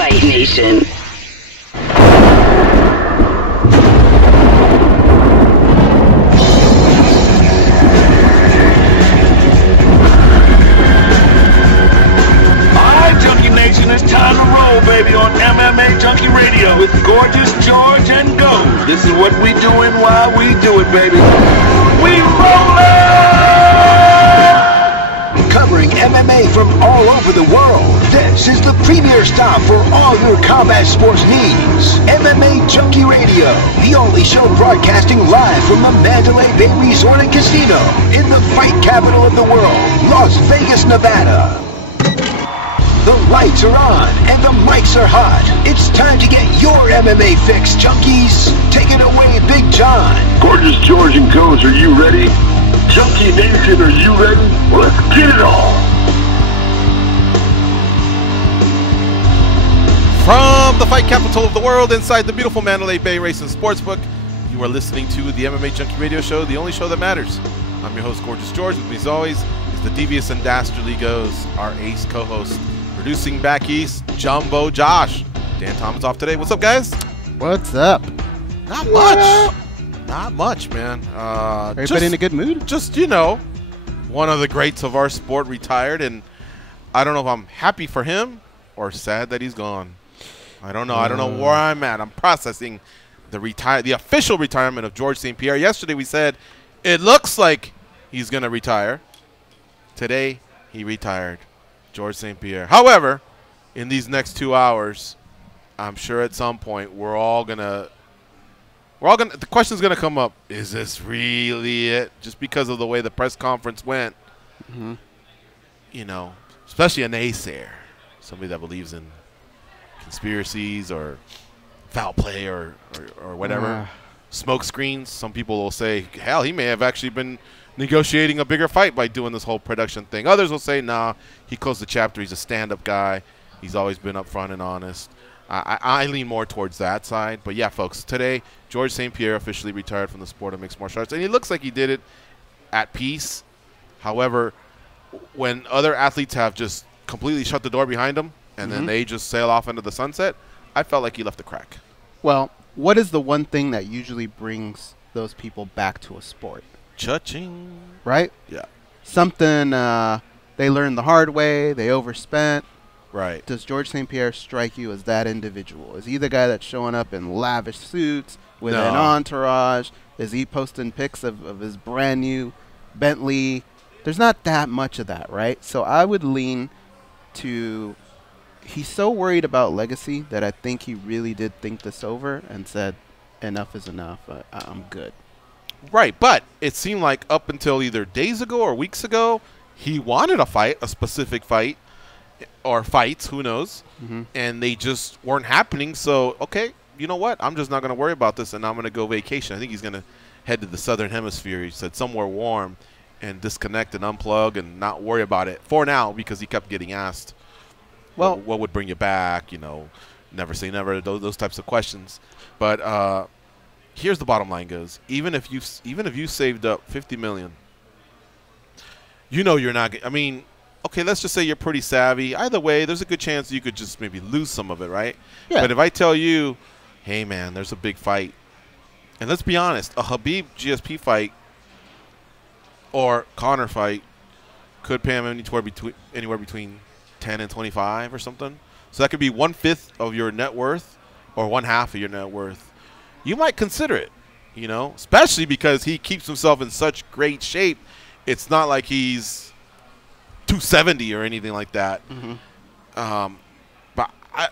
Fight Nation. It's time to roll, baby, on MMA Junkie Radio with Gorgeous George and Go. This is what we doing while we do it, baby. We rollin'! Covering MMA from all over the world, this is the premier stop for all your combat sports needs. MMA Junkie Radio, the only show broadcasting live from the Mandalay Bay Resort and Casino in the fight capital of the world, Las Vegas, Nevada. The lights are on and the mics are hot. It's time to get your MMA fix, junkies. Take it away, Big John. Gorgeous George and Goes, are you ready? Junkie Nation, are you ready? Well, let's get it all. From the fight capital of the world, inside the beautiful Mandalay Bay Racing Sportsbook, you are listening to the MMA Junkie Radio Show, the only show that matters. I'm your host, Gorgeous George. With me, as always, is the devious and dastardly Goes, our ace co-host. Producing back east, Jumbo Josh. Dan Thomas off today. What's up, guys? What's up? Not much. Not much, man. Everybody in a good mood? Just, you know, one of the greats of our sport retired, and I don't know if I'm happy for him or sad that he's gone. I don't know. I don't know where I'm at. I'm processing the official retirement of George St Pierre. Yesterday we said it looks like he's going to retire. Today he retired. George St Pierre. However, in these next 2 hours, I'm sure at some point the question's gonna come up. Is this really it? Just because of the way the press conference went, you know, especially a naysayer, somebody that believes in conspiracies or foul play or whatever, smoke screens. Some people will say, hell, he may have actually been negotiating a bigger fight by doing this whole production thing. Others will say, nah, he closed the chapter. He's a stand-up guy. He's always been upfront and honest. I lean more towards that side. But, yeah, folks, today George St Pierre officially retired from the sport of mixed martial arts. And he looks like he did it at peace. However, when other athletes have just completely shut the door behind them and then they just sail off into the sunset, I felt like he left a crack. Well, what is the one thing that usually brings those people back to a sport? Cha-ching. Right? Yeah. Something they learned the hard way, they overspent. Right. Does George St Pierre strike you as that individual? Is he the guy that's showing up in lavish suits with an entourage? Is he posting pics of his brand new Bentley? There's not that much of that, right? So I would lean to he's so worried about legacy that I think he really did think this over and said, enough is enough. I'm good. Right, but it seemed like up until either days ago or weeks ago, he wanted a fight, a specific fight, or fights, who knows, and they just weren't happening. So, okay, you know what? I'm just not going to worry about this, and I'm going to go vacation. I think he's going to head to the southern hemisphere. He said somewhere warm and disconnect and unplug and not worry about it for now, because he kept getting asked, well, what would bring you back? You know, never say never, those types of questions. But here's the bottom line, goes. Even if you saved up $50 million, you know you're not. I mean, okay, let's just say you're pretty savvy. Either way, there's a good chance you could just maybe lose some of it, right? Yeah. But if I tell you, hey man, there's a big fight, and let's be honest, a Habib GSP fight or Conor fight could pay him anywhere between 10 and 25 or something. So that could be 1/5 of your net worth or 1/2 of your net worth. You might consider it, you know, especially because he keeps himself in such great shape. It's not like he's 270 or anything like that. But I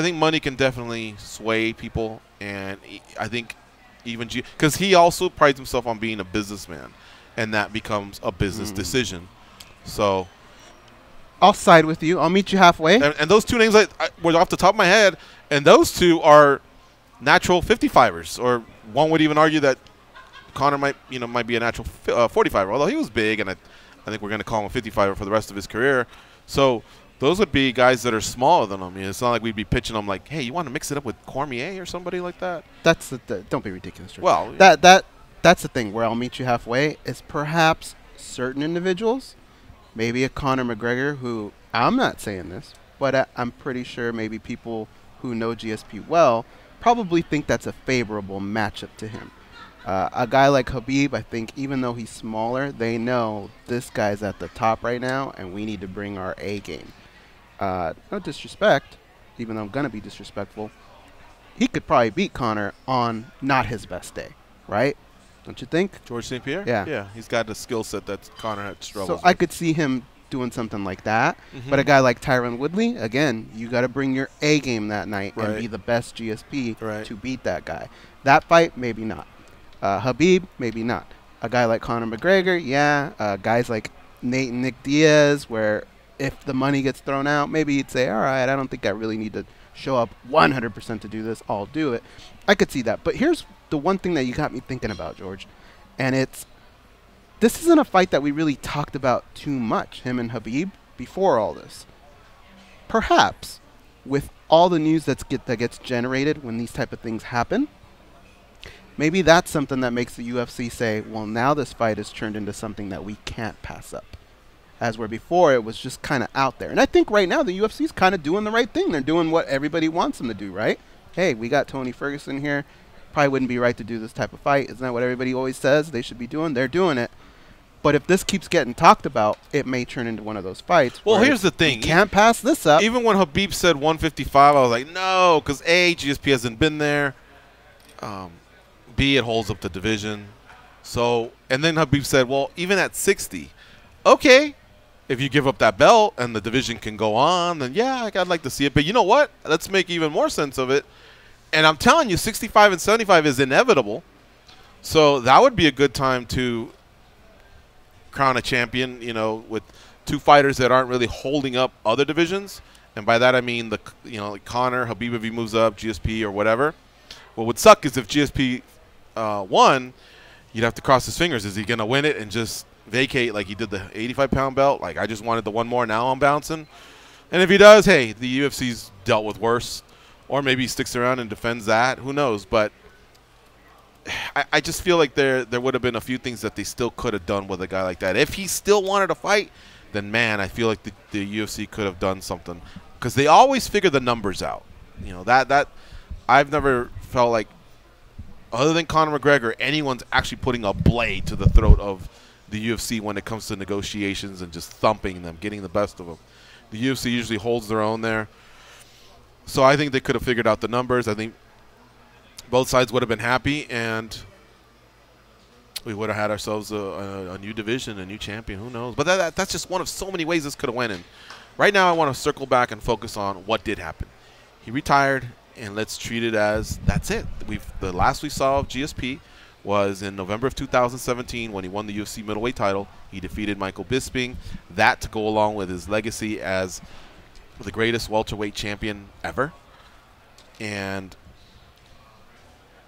think money can definitely sway people, and I think even because he also prides himself on being a businessman, and that becomes a business decision. So I'll side with you. I'll meet you halfway. And those two names were off the top of my head, and those two are natural 55ers, or one would even argue that Conor might be a natural 45er, although he was big, and I think we're going to call him a 55er for the rest of his career. So those would be guys that are smaller than him. It's not like we'd be pitching them like, hey, you want to mix it up with Cormier or somebody like that? That's don't be ridiculous. George. Well, that's the thing where I'll meet you halfway is perhaps certain individuals, maybe a Conor McGregor, who I'm not saying this, but I'm pretty sure maybe people who know GSP well probably think that's a favorable matchup to him. A guy like Habib, I think even though he's smaller, they know this guy's at the top right now, and we need to bring our A game. No disrespect, even though I'm going to be disrespectful, he could probably beat Conor on not his best day, right? Don't you think? George St Pierre? Yeah. Yeah, he's got the skill set that Conor had struggles So I could see him doing something like that. But a guy like Tyron Woodley, again, you got to bring your A game that night and be the best GSP to beat that guy. That fight, maybe not. Habib, maybe not. A guy like Conor McGregor, yeah. Guys like Nate and Nick Diaz, where if the money gets thrown out, maybe you'd say, all right, I don't think I really need to show up 100% to do this. I'll do it. I could see that. But here's the one thing that you got me thinking about, George, and this isn't a fight that we really talked about too much, him and Habib, before all this. Perhaps, with all the news that gets generated when these type of things happen, maybe that's something that makes the UFC say, well, now this fight has turned into something that we can't pass up. As where before it was just kind of out there. And I think right now the UFC is kind of doing the right thing. They're doing what everybody wants them to do, right? Hey, we got Tony Ferguson here. Probably wouldn't be right to do this type of fight. Isn't that what everybody always says they should be doing? They're doing it. But if this keeps getting talked about, it may turn into one of those fights. Well, here's the thing. You can't pass this up. Even when Habib said 155, I was like, no, because A, GSP hasn't been there. B, it holds up the division. So, and then Habib said, well, even at 60, okay, if you give up that belt and the division can go on, then yeah, I'd like to see it. But you know what? Let's make even more sense of it. And I'm telling you, 65 and 75 is inevitable. So that would be a good time to crown a champion, you know, with two fighters that aren't really holding up other divisions. And by that I mean like Conor, Habib if he moves up, GSP or whatever. What would suck is if GSP won, you'd have to cross his fingers. Is he going to win it and just vacate like he did the 85-pound belt? Like, I just wanted the one more, now I'm bouncing. And if he does, hey, the UFC's dealt with worse. Or maybe he sticks around and defends that. Who knows? But I just feel like there would have been a few things that they still could have done with a guy like that. If he still wanted to fight, then, man, I feel like the UFC could have done something. Because they always figure the numbers out. You know, that I've never felt like, other than Conor McGregor, anyone's actually putting a blade to the throat of the UFC when it comes to negotiations and just thumping them, getting the best of them. The UFC usually holds their own there. So I think they could have figured out the numbers. I think both sides would have been happy, and we would have had ourselves a new division, a new champion. Who knows? But that's just one of so many ways this could have went in. Right now I want to circle back and focus on what did happen. He retired, and let's treat it as that's it. The last we saw of GSP was in November of 2017 when he won the UFC middleweight title. He defeated Michael Bisping. That to go along with his legacy as the greatest welterweight champion ever. And,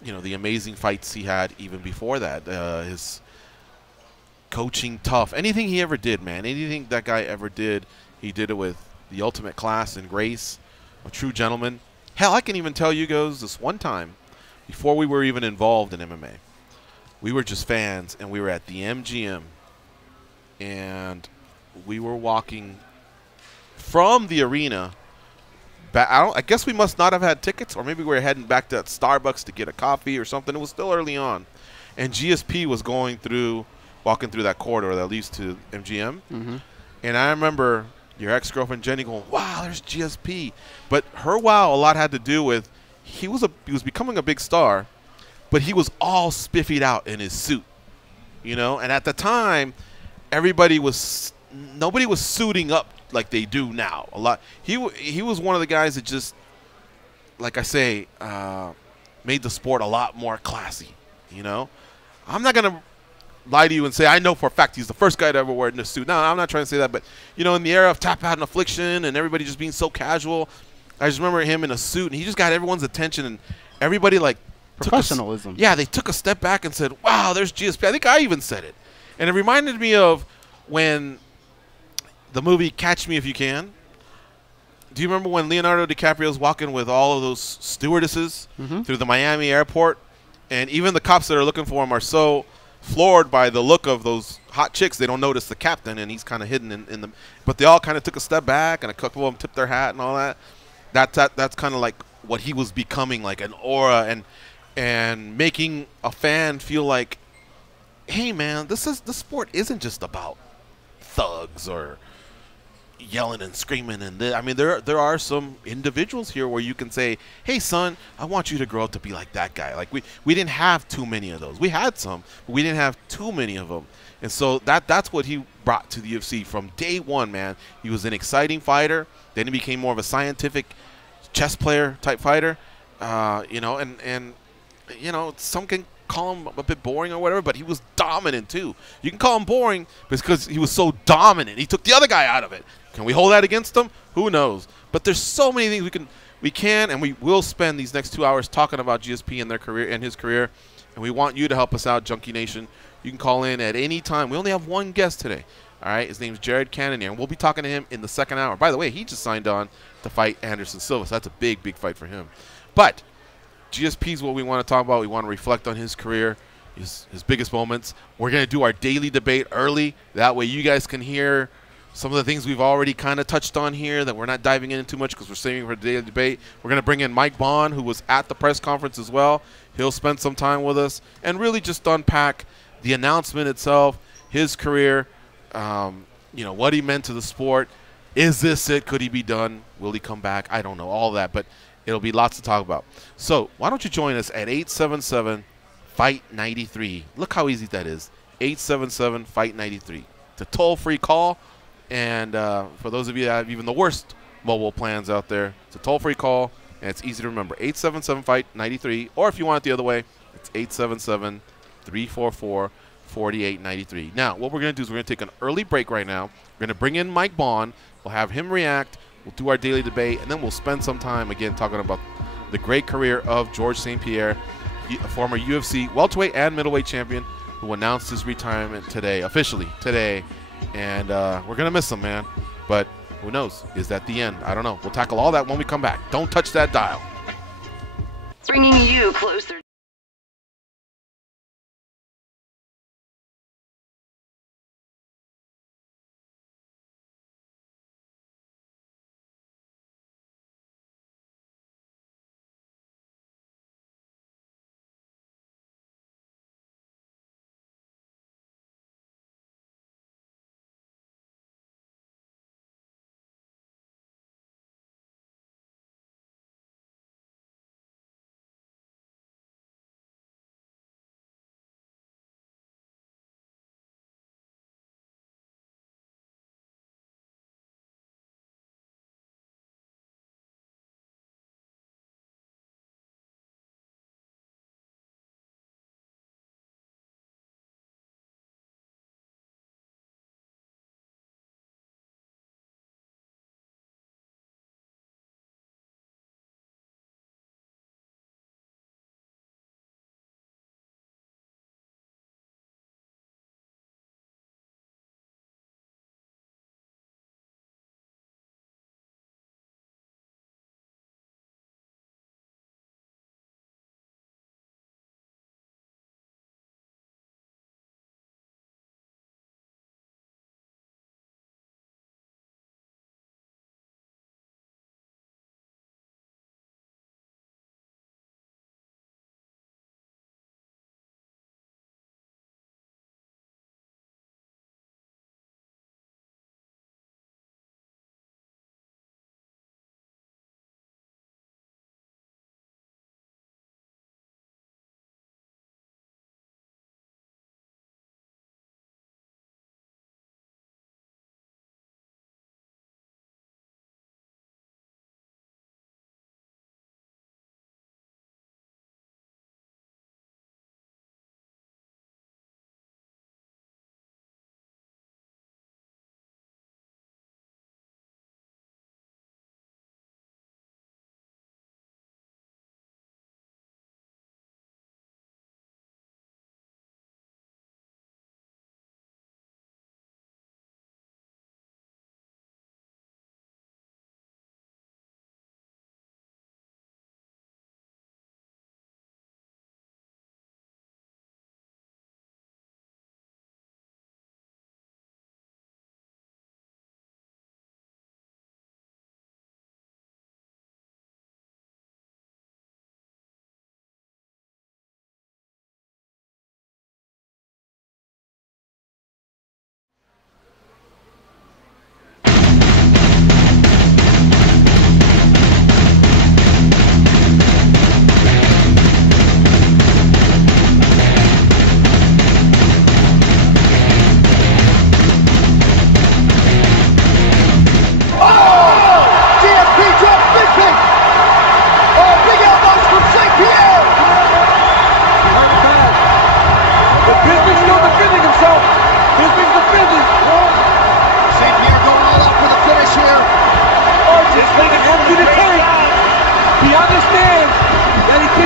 you know, the amazing fights he had even before that. His coaching tough. Anything he ever did, man. Anything that guy ever did, he did it with the ultimate class and grace. A true gentleman. Hell, I can even tell you guys this one time, before we were even involved in MMA, we were just fans, and we were at the MGM, and we were walking from the arena back. I guess we must not have had tickets, or maybe we were heading back to Starbucks to get a coffee or something. It was still early on, and GSP was walking through that corridor that leads to MGM. And I remember your ex-girlfriend Jenny going, "Wow, there's GSP." But her wow a lot had to do with he was becoming a big star, but he was all spiffied out in his suit, you know. And at the time, nobody was suiting up like they do now. A lot. He was one of the guys that just, like I say, made the sport a lot more classy. You know, I'm not gonna lie to you and say I know for a fact he's the first guy to ever wear a suit. No, I'm not trying to say that, but you know, in the era of Tap Out and Affliction and everybody just being so casual, I just remember him in a suit, and he just got everyone's attention, and everybody like professionalism. They took a step back and said, "Wow, there's GSP." I think I even said it, and it reminded me of when the movie Catch Me If You Can. Do you remember when Leonardo DiCaprio's walking with all of those stewardesses through the Miami airport, and even the cops that are looking for him are so floored by the look of those hot chicks. They don't notice the captain, and he's kind of hidden in the. But they all kind of took a step back, and a couple of them tipped their hat and all that. That's kind of like what he was becoming, like an aura, and making a fan feel like, hey man, the sport isn't just about thugs or yelling and screaming I mean, there are some individuals here where you can say, hey son, I want you to grow up to be like that guy. Like we didn't have too many of those. We had some, but we didn't have too many of them. And so that's what he brought to the UFC from day one, man. He was an exciting fighter. Then he became more of a scientific chess player type fighter. You know, and you know, some can call him a bit boring or whatever, but he was dominant too. You can call him boring because he was so dominant. He took the other guy out of it. Can we hold that against him? Who knows? But there's so many things we can and we will spend these next 2 hours talking about GSP and their career and his career. And we want you to help us out, Junkie Nation. You can call in at any time. We only have one guest today. All right, his name's Jared Cannonier, and we'll be talking to him in the second hour. By the way, he just signed on to fight Anderson Silva, so that's a big, big fight for him. But GSP is what we want to talk about. We want to reflect on his career, his biggest moments. We're going to do our daily debate early. That way you guys can hear some of the things we've already kind of touched on here that we're not diving into too much because we're saving for the daily debate. We're going to bring in Mike Bohn, who was at the press conference as well. He'll spend some time with us and really just unpack the announcement itself, his career, you know, what he meant to the sport. Is this it? Could he be done? Will he come back? I don't know, all that, but it'll be lots to talk about. So why don't you join us at 877-FIGHT-93. Look how easy that is, 877-FIGHT-93. It's a toll-free call, and for those of you that have even the worst mobile plans out there, it's a toll-free call, and it's easy to remember, 877-FIGHT-93, or if you want it the other way, it's 877-344-4893. Now, what we're going to do is we're going to take an early break right now. We're going to bring in Mike Bohn. We'll have him react. We'll do our daily debate, and then we'll spend some time, again, talking about the great career of George St Pierre, a former UFC welterweight and middleweight champion who announced his retirement today, officially today. And we're going to miss him, man. But who knows? Is that the end? I don't know. We'll tackle all that when we come back. Don't touch that dial. Bringing you closer.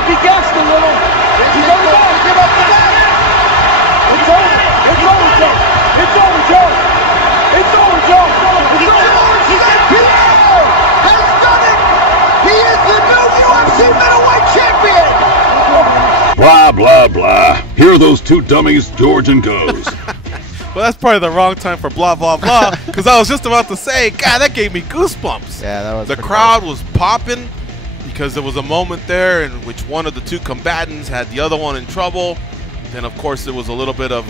he gassed a little. He's on the back. Give up the back. It's over. It's over, Joe. It's over, Joe. It's over, Joe. It's over. St Pierre has done it. He is the new UFC middleweight champion. Blah, blah, blah. Here are those two dummies, George and Goes. Well, that's probably the wrong time for blah, blah, blah, because I was just about to say, God, that gave me goosebumps. Yeah, that was the crowd was popping because there was a moment there in which one of the two combatants had the other one in trouble. Then, of course, there was a little bit of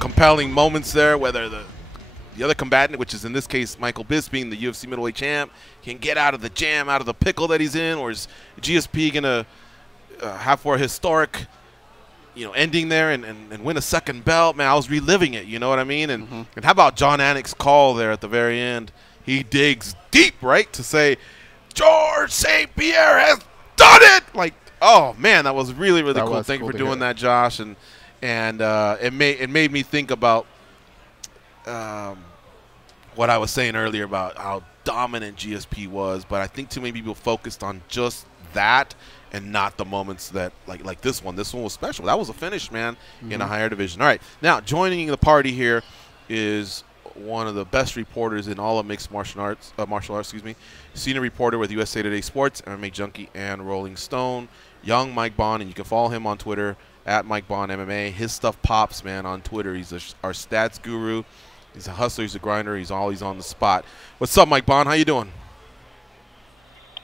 compelling moments there, whether the other combatant, which is in this case Michael Bisping, being the UFC middleweight champ, can get out of the jam, out of the pickle that he's in, or is GSP going to have for a historic ending there and win a second belt? Man, I was reliving it, you know what I mean? And and how about John Anik's call there at the very end? He digs deep, right, to say, George St. Pierre has done it! Like, oh, man, that was really, really cool. Thank you for doing that, Josh. And it made me think about what I was saying earlier about how dominant GSP was, but I think too many people focused on just that and not the moments that like this one. This one was special. That was a finish, man, in a higher division. All right, now joining the party here is one of the best reporters in all of mixed martial arts, senior reporter with USA Today Sports, MMAjunkie, and Rolling Stone, young Mike Bohn, and you can follow him on Twitter at Mike Bohn MMA. His stuff pops, man, on Twitter. He's our stats guru. He's a hustler. He's a grinder. He's always on the spot. What's up, Mike Bohn? How you doing?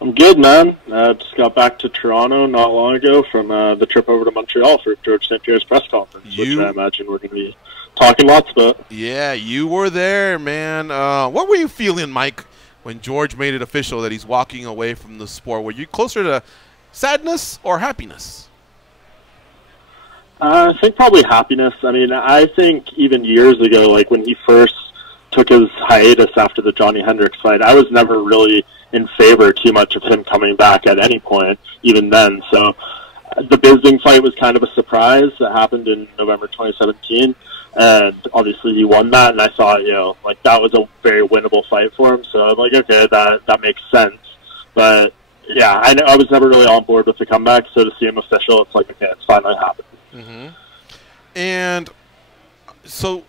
I'm good, man. Just got back to Toronto not long ago from the trip over to Montreal for George St. Pierre's press conference, which I imagine we're going to be talking lots about. Yeah, you were there, man. What were you feeling, Mike, when George made it official that he's walking away from the sport? Were you closer to sadness or happiness? I think probably happiness. I mean, I think even years ago, like when he first took his hiatus after the Johnny Hendricks fight, I was never really in favor too much of him coming back at any point, even then. So the Bisping fight was kind of a surprise. That happened in November 2017, and obviously he won that, and I thought, like that was a very winnable fight for him. So I'm like, okay, that makes sense. But yeah, I was never really on board with the comeback, so to see him official, it's like, okay, it's finally happened. And so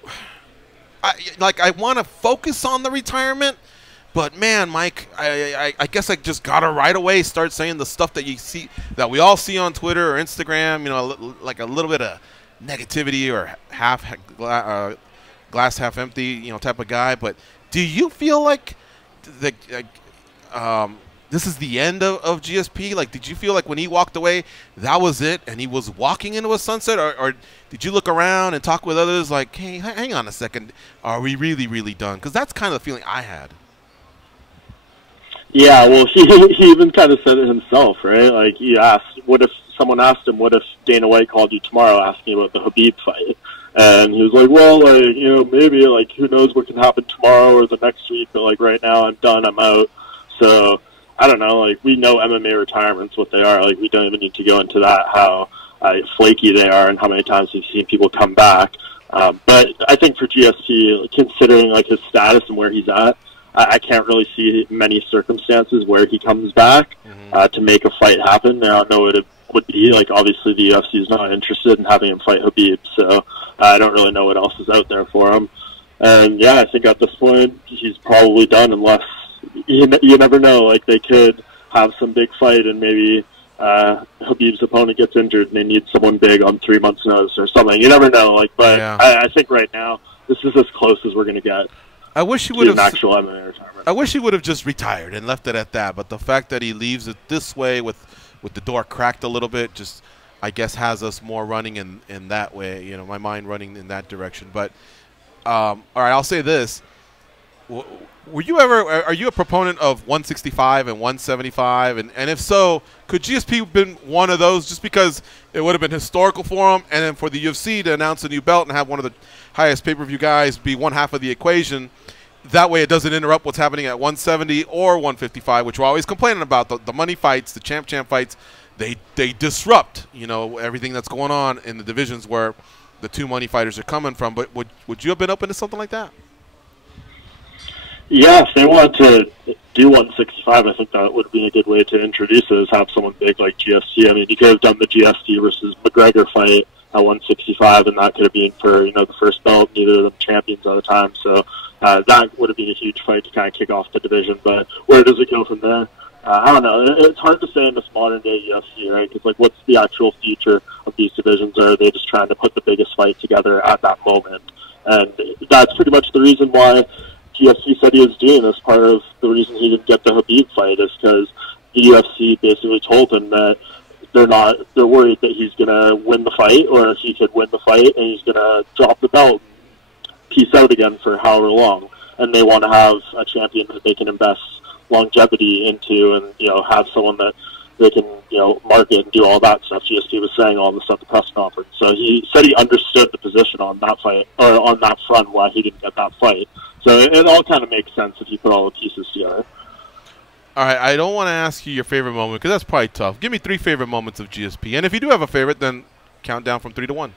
I want to focus on the retirement, but man, Mike, I guess I just gotta right away start saying the stuff that you see, that we all see on Twitter or Instagram, like a little bit of negativity or glass half empty, type of guy. But do you feel like this is the end of GSP? Like, did you feel like when he walked away, that was it, and he was walking into a sunset? Or did you look around and talk with others like, hey, hang on a second, are we really, really done? Because that's kind of the feeling I had. Yeah, well, he even kind of said it himself, right? Like, he asked, what if someone asked him, what if Dana White called you tomorrow asking about the Habib fight? And he was like, well, like, maybe, like, who knows what can happen tomorrow or the next week, but, like, right now I'm done, I'm out. So I don't know, like, we know MMA retirements, what they are. Like, we don't even need to go into that, how flaky they are and how many times we've seen people come back. But I think for GSP, considering, like, his status and where he's at, I can't really see many circumstances where he comes back to make a fight happen. I don't know what it would be. Like, obviously the UFC is not interested in having him fight Habib, so I don't really know what else is out there for him. And, yeah, I think at this point he's probably done, unless you never know. Like, they could have some big fight and maybe Habib's opponent gets injured and they need someone big on 3 months' notice or something. You never know. Like, but yeah. I think right now this is as close as we're going to get. I wish he would have actual MMA retirement. I wish he would have just retired and left it at that. But the fact that he leaves it this way with the door cracked a little bit, just I guess has us more running in that way. My mind running in that direction. But all right, I'll say this. Are you a proponent of 165 and 175? And if so, could GSP have been one of those just because it would have been historical for him, and then for the UFC to announce a new belt and have one of the highest pay-per-view guys be one half of the equation? That way it doesn't interrupt what's happening at 170 or 155, which we're always complaining about. The money fights, the champ fights, they disrupt, everything that's going on in the divisions where the two money fighters are coming from. But would you have been open to something like that? Yeah, if they want to do 165, I think that would be a good way to introduce it, is have someone big like GSP. I mean, you could have done the GSP versus McGregor fight at 165, and that could have been for, the first belt. Neither of them champions at the time, so that would have been a huge fight to kind of kick off the division. But where does it go from there? I don't know. It's hard to say in this modern-day UFC, right? Because, like, what's the actual future of these divisions? Or are they just trying to put the biggest fight together at that moment? And that's pretty much the reason why GSP said he was doing this. Part of the reason he didn't get the Habib fight is because the UFC basically told him that they're worried that he's going to win the fight, or he could win the fight and he's going to drop the belt and peace out again for however long. And they want to have a champion that they can invest longevity into, and have someone that they can market and do all that stuff. GSP was saying all this at the press conference, so he said he understood the position on that fight, or on that front, why he didn't get that fight. So it all kind of makes sense if you put all the pieces together. All right, I don't want to ask you your favorite moment because that's probably tough. Give me 3 favorite moments of GSP, and if you do have a favorite, then count down from 3 to 1.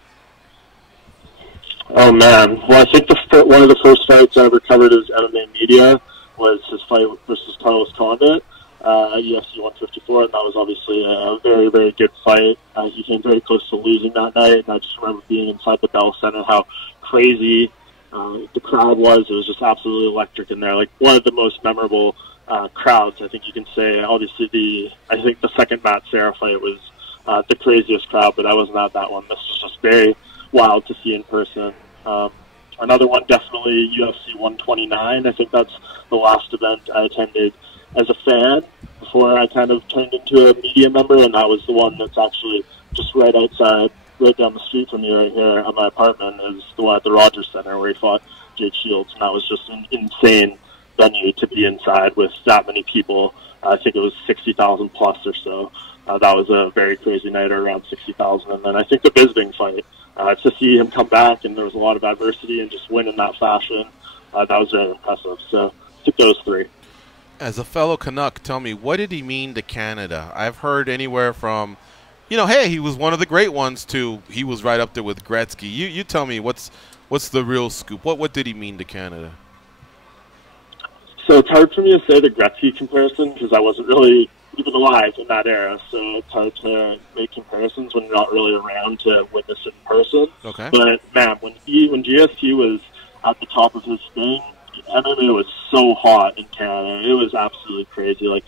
Oh man, well I think one of the first fights I ever covered as MMA media was his fight versus Carlos Condit at UFC 154, and that was obviously a very, very good fight. He came very close to losing that night, and I just remember being inside the Bell Center, how crazy the crowd was. It was just absolutely electric in there. Like, one of the most memorable crowds, I think you can say. Obviously, I think the second Matt Serra fight was the craziest crowd, but I wasn't at that one. This was just very wild to see in person. Another one, definitely UFC 129. I think that's the last event I attended as a fan before I kind of turned into a media member, and that was the one that's actually just right outside, right down the street from me right here at my apartment, is the one at the Rogers Center where he fought Jake Shields, and that was just an insane venue to be inside with that many people. I think it was 60,000 plus or so. That was a very crazy night, around 60,000. And then I think the Bisping fight, to see him come back, and there was a lot of adversity, and just win in that fashion, that was very impressive. So I think those 3. As a fellow Canuck, tell me, what did he mean to Canada? I've heard anywhere from, hey, he was one of the great ones, to he was right up there with Gretzky. You tell me, what's the real scoop? What did he mean to Canada? So it's hard for me to say the Gretzky comparison because I wasn't really even alive in that era. So it's hard to make comparisons when you're not really around to witness it in person. Okay. But man, when GSP was at the top of his thing, MMA was so hot in Canada. It was absolutely crazy. Like,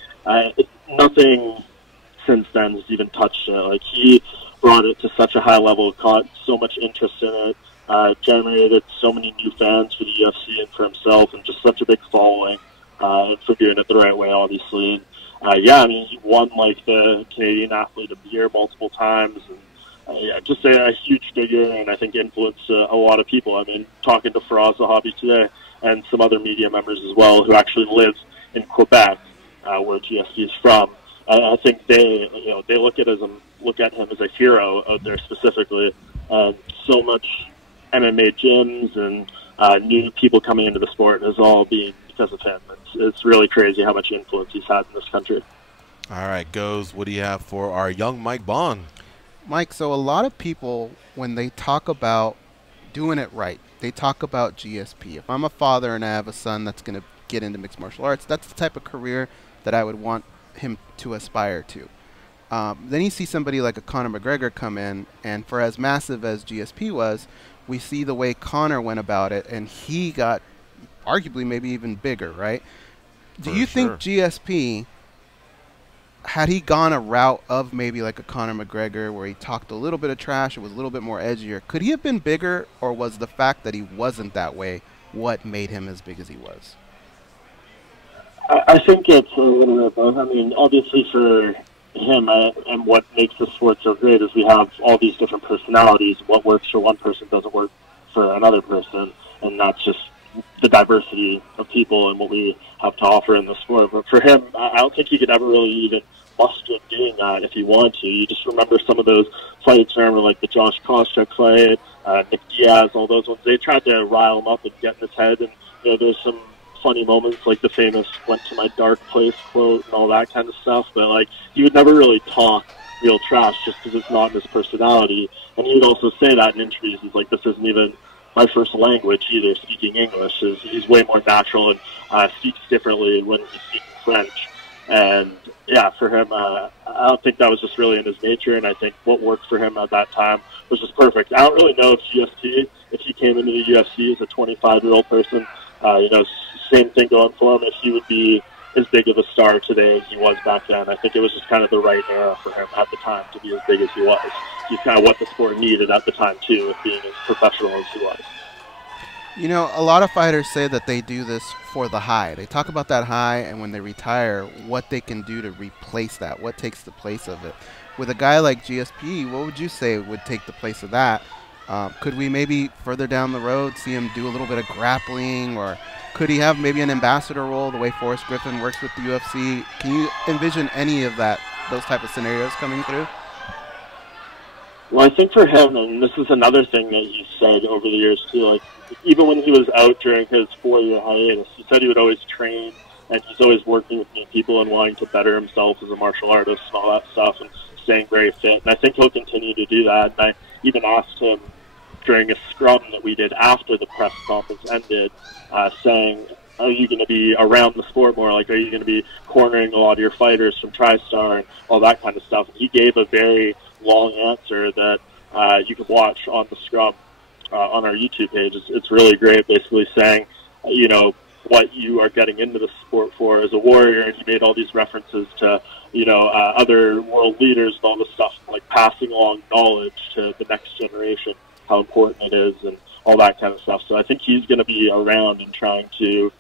nothing since then has even touched it. Like, he brought it to such a high level, caught so much interest in it, generated so many new fans for the UFC and for himself, and just such a big following for doing it the right way, obviously. And, yeah, I mean, he won, like, the Canadian Athlete of the Year multiple times, and just a huge figure, and I think influenced a lot of people. I mean, talking to Faraz Zahabi today, and some other media members as well who actually live in Quebec, where GSP is from. I think they look at him as a hero out there specifically. So much MMA gyms and new people coming into the sport has all been because of him. It's really crazy how much influence he's had in this country. All right, Goes, what do you have for our young Mike Bohn? Mike, so a lot of people, when they talk about doing it right, they talk about GSP. If I'm a father and I have a son that's going to get into mixed martial arts, that's the type of career that I would want him to aspire to. Then you see somebody like a Conor McGregor come in, and for as massive as GSP was, we see the way Conor went about it, and he got arguably maybe even bigger, right? Do you think GSP, had he gone a route of maybe like a Conor McGregor where he talked a little bit of trash, it was a little bit more edgier, could he have been bigger, or was the fact that he wasn't that way what made him as big as he was? I think it's a little bit of both. I mean, obviously for him, and what makes the sport so great is we have all these different personalities. What works for one person doesn't work for another person, and that's just the diversity of people and what we have to offer in the sport. But for him, I don't think he could ever really even muster doing that if he wanted to. You just remember some of those fights, remember like the Josh Koscheck fight, Nick Diaz, all those ones. They tried to rile him up and get in his head, and there's some funny moments like the famous "went to my dark place" quote and all that kind of stuff, but like he would never really talk real trash just because it's not in his personality. And he would also say that in interviews. He's like, this isn't even my first language either, speaking English. He's way more natural and speaks differently when he's speaking French. And yeah, for him, I don't think that was just really in his nature, and I think what worked for him at that time was just perfect. I don't really know if if he came into the UFC as a 25-year-old person, same thing going for him, if he would be as big of a star today as he was back then. I think it was just kind of the right era for him at the time to be as big as he was. He's kind of what the sport needed at the time, too, with being as professional as he was. You know, a lot of fighters say that they do this for the high. They talk about that high, and when they retire, what they can do to replace that, what takes the place of it. With a guy like GSP, what would you say would take the place of that? Could we maybe further down the road see him do a little bit of grappling, or could he have maybe an ambassador role the way Forrest Griffin works with the UFC? Can you envision any of those type of scenarios coming through? Well, I think for him, and this is another thing that he said over the years too, like even when he was out during his 4-year hiatus, he said he would always train, and he's always working with new people and wanting to better himself as a martial artist and all that stuff, and staying very fit. And I think he'll continue to do that. And I even asked him during a scrum that we did after the press conference ended, saying, are you going to be around the sport more? Like, are you going to be cornering a lot of your fighters from TriStar and all that kind of stuff? And he gave a very long answer that you can watch on the scrum on our YouTube page. It's really great, basically saying, what you are getting into the sport for as a warrior. And he made all these references to, other world leaders and all this stuff, like passing along knowledge to the next generation, how important it is and all that kind of stuff. So I think he's going to be around and trying to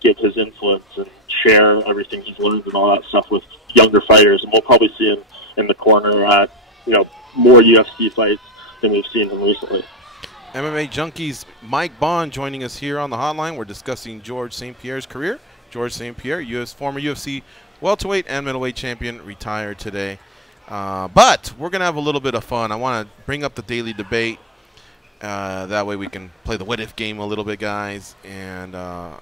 give his influence and share everything he's learned and all that stuff with younger fighters. And we'll probably see him in the corner at, more UFC fights than we've seen him recently. MMA Junkies Mike Bohn joining us here on the hotline. We're discussing George St Pierre's career. George St Pierre, former UFC welterweight and middleweight champion, retired today. But we're going to have a little bit of fun. I want to bring up the daily debate. That way we can play the what-if game a little bit, guys. And,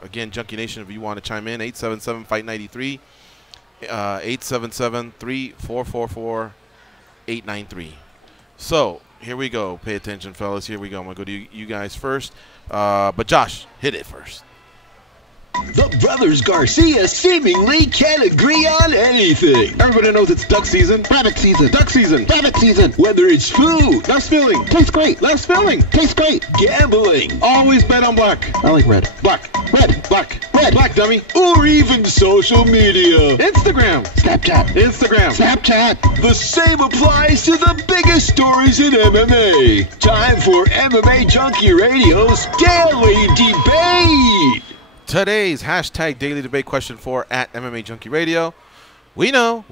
again, Junkie Nation, if you want to chime in, 877-FIGHT-93, 877-3444-893. So, here we go. Pay attention, fellas. Here we go. I'm going to go to you guys first. But, Josh, hit it first. The brothers Garcia seemingly can't agree on anything. Everybody knows it's duck season. Rabbit season. Duck season. Rabbit season. Whether it's food, Less filling. Tastes great. Less filling. Tastes great. gambling, Always bet on black. I like red. Black. Red. Black. Red. Black, dummy. Or even social media. Instagram. Snapchat. Instagram. Snapchat. The same applies to the biggest stories in MMA. Time for MMA Junkie Radio's Daily Debate. Today's hashtag daily debate question for at MMA Junkie Radio. We know,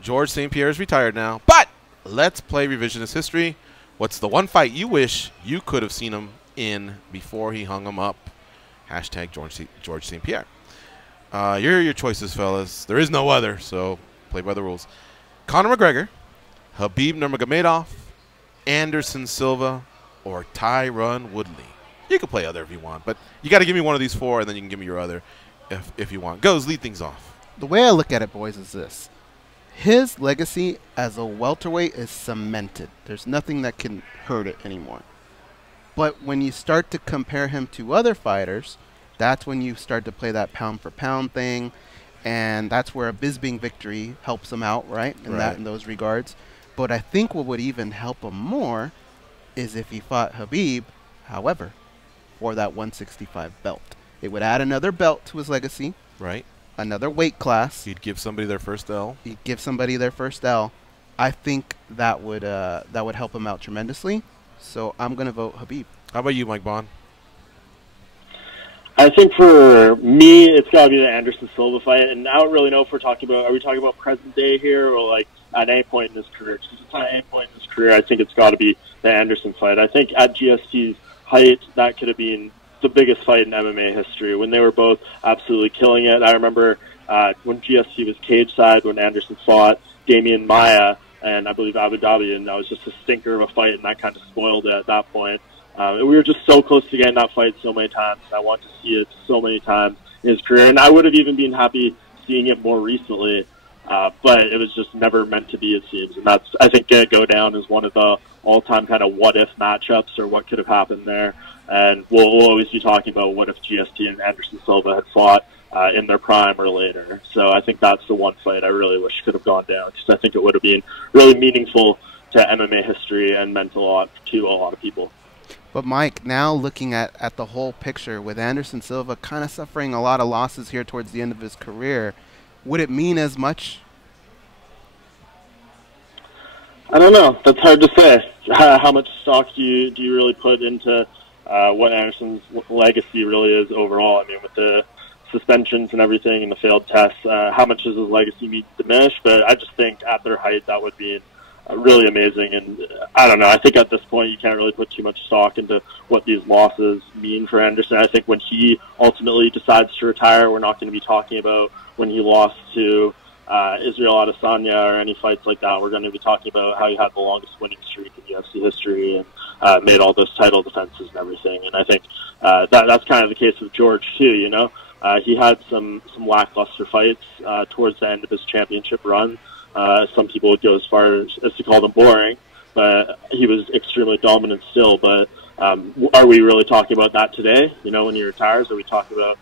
George St. Pierre is retired now, but let's play revisionist history. What's the one fight you wish you could have seen him in before he hung him up? Hashtag George St. Pierre. Here are your choices, fellas. There is no other, so play by the rules. Conor McGregor, Habib Nurmagomedov, Anderson Silva, or Tyron Woodley. You can play other if you want, but you got to give me one of these four, and then you can give me your other if you want. Goes, lead things off. The way I look at it, boys, is this. His legacy as a welterweight is cemented. There's nothing that can hurt it anymore. But when you start to compare him to other fighters, that's when you start to play that pound-for-pound thing, and that's where a Bisping victory helps him out, right, in those regards. But I think what would even help him more is if he fought Habib, however, for that 165 belt. It would add another belt to his legacy. Right. Another weight class. He'd give somebody their first L. He'd give somebody their first L. I think that would help him out tremendously. So I'm going to vote Habib. How about you, Mike Bohn? I think for me, it's got to be the Anderson Silva fight. And I don't really know if are we talking about present day here or like at any point in his career? Because it's at any point in his career, I think it's got to be the Anderson fight. I think at GST's height, that could have been the biggest fight in MMA history when they were both absolutely killing it. I remember when GST was cage side when Anderson fought Damian Maia and I believe Abu Dhabi, and that was just a stinker of a fight, and that kind of spoiled it at that point. We were just so close to getting that fight so many times. I want to see it so many times in his career, and I would have even been happy seeing it more recently, but it was just never meant to be, it seems. And that's, I think, going to go down as one of the all-time kind of what-if matchups or what could have happened there. And we'll always be talking about what if GST and Anderson Silva had fought in their prime or later. So I think that's the one fight I really wish could have gone down, because I think it would have been really meaningful to MMA history and meant a lot to a lot of people. But Mike, now looking at the whole picture, with Anderson Silva kind of suffering a lot of losses here towards the end of his career, would it mean as much? I don't know. That's hard to say. How much stock do you really put into what Anderson's legacy really is overall? I mean, with the suspensions and everything and the failed tests, how much does his legacy be diminished? But I just think at their height that would be really amazing. And I don't know. I think at this point you can't really put too much stock into what these losses mean for Anderson. I think when he ultimately decides to retire, we're not going to be talking about when he lost to Israel Adesanya or any fights like that. We're going to be talking about how he had the longest winning streak in UFC history and made all those title defenses and everything. And I think that's kind of the case with George too. You know, he had some lackluster fights towards the end of his championship run. Some people would go as far as to call them boring, but he was extremely dominant still. But are we really talking about that today? You know, when he retires, are we talking about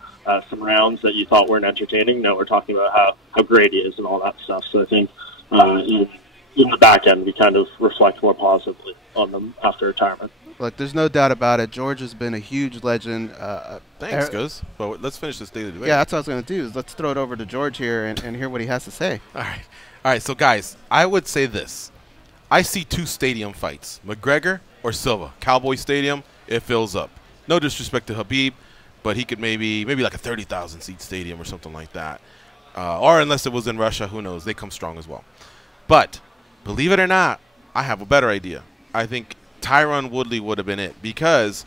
some rounds that you thought weren't entertaining? No, we're talking about how great he is and all that stuff. So I think in the back end, we kind of reflect more positively on them after retirement. Look, there's no doubt about it. George has been a huge legend. Thanks, Gus. But let's finish this daily debate. Yeah, that's what I was going to do. Is let's throw it over to George here and hear what he has to say. All right, so guys, I would say this. I see two stadium fights, McGregor or Silva. Cowboy Stadium, it fills up. No disrespect to Habib, but he could maybe like a 30,000 seat stadium or something like that. Or unless it was in Russia, who knows? They come strong as well. But believe it or not, I have a better idea. I think Tyron Woodley would have been it, because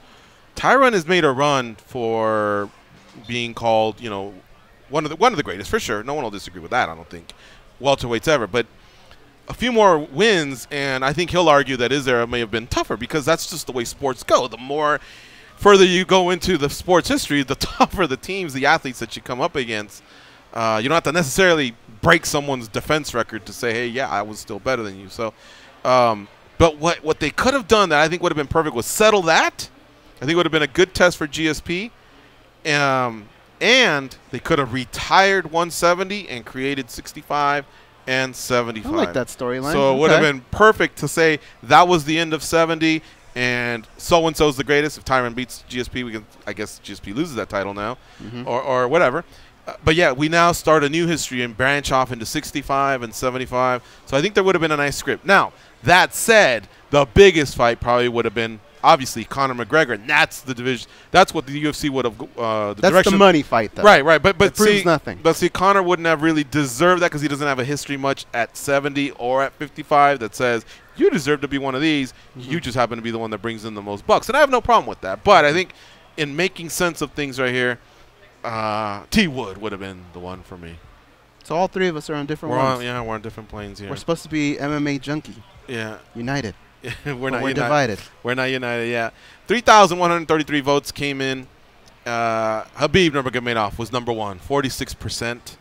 Tyron has made a run for being called, you know, one of the greatest for sure. No one will disagree with that, I don't think, welterweights ever. But a few more wins, and I think he'll argue that Israel may have been tougher, because that's just the way sports go. The more further you go into the sports history, the tougher the teams, the athletes that you come up against. You don't have to necessarily break someone's defense record to say, hey, yeah, I was still better than you. So, but what they could have done that I think would have been perfect was settle that. I think it would have been a good test for GSP. And they could have retired 170 and created 65 and 75. I like that storyline. So it would have been perfect to say that was the end of 70 and so-and-so's the greatest. If Tyron beats GSP, we can, I guess GSP loses that title now, or whatever. But yeah, we now start a new history and branch off into 65 and 75. So I think there would have been a nice script. Now, that said, the biggest fight probably would have been obviously Conor McGregor, and that's the division. That's what the UFC would have. That's the money fight, though. Right. But it proves nothing. But see, Conor wouldn't have really deserved that, because he doesn't have a history much at 70 or at 55 that says you deserve to be one of these. You just happen to be the one that brings in the most bucks, and I have no problem with that. But I think in making sense of things right here, T Wood would have been the one for me. So all three of us are on different ones. Yeah, we're on different planes here. We're supposed to be MMA junkie. Yeah. United. We're divided. We're not united, yeah. 3,133 votes came in. Habib Nurmagomedov was number one, 46%.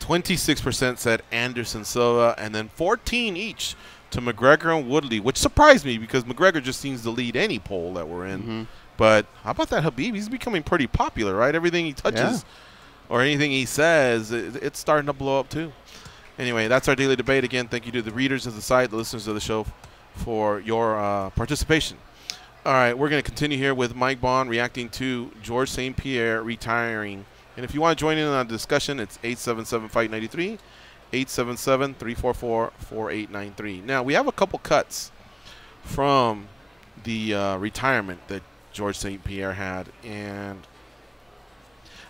26% said Anderson Silva, and then 14 each to McGregor and Woodley, which surprised me, because McGregor just seems to lead any poll that we're in. But how about that Habib? He's becoming pretty popular, right? Everything he touches or anything he says, it's starting to blow up too. Anyway, that's our daily debate. Again, thank you to the readers of the site, the listeners of the show, for your participation. All right, we're going to continue here with Mike Bohn reacting to George St Pierre retiring. And if you want to join in on the discussion, it's 877-FIGHT-93, 877-344-4893. Now, we have a couple cuts from the retirement that George St Pierre had, and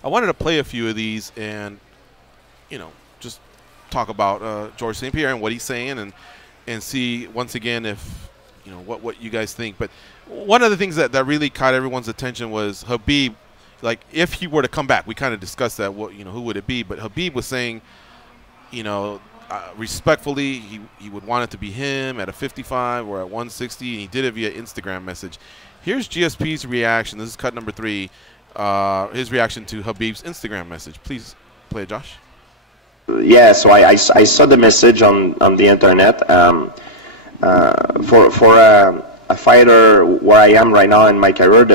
I wanted to play a few of these and, you know, just talk about George St Pierre and what he's saying, and see once again if, you know, what you guys think. But one of the things that really caught everyone's attention was Habib. Like, if he were to come back, we kind of discussed that, what, you know, who would it be? But Habib was saying, you know, respectfully, he would want it to be him at a 55 or at 160, and he did it via Instagram message. Here's GSP's reaction. This is cut number 3. His reaction to Habib's Instagram message. Please play it, Josh. Yeah, so I saw the message on the internet. For a fighter where I am right now in my career,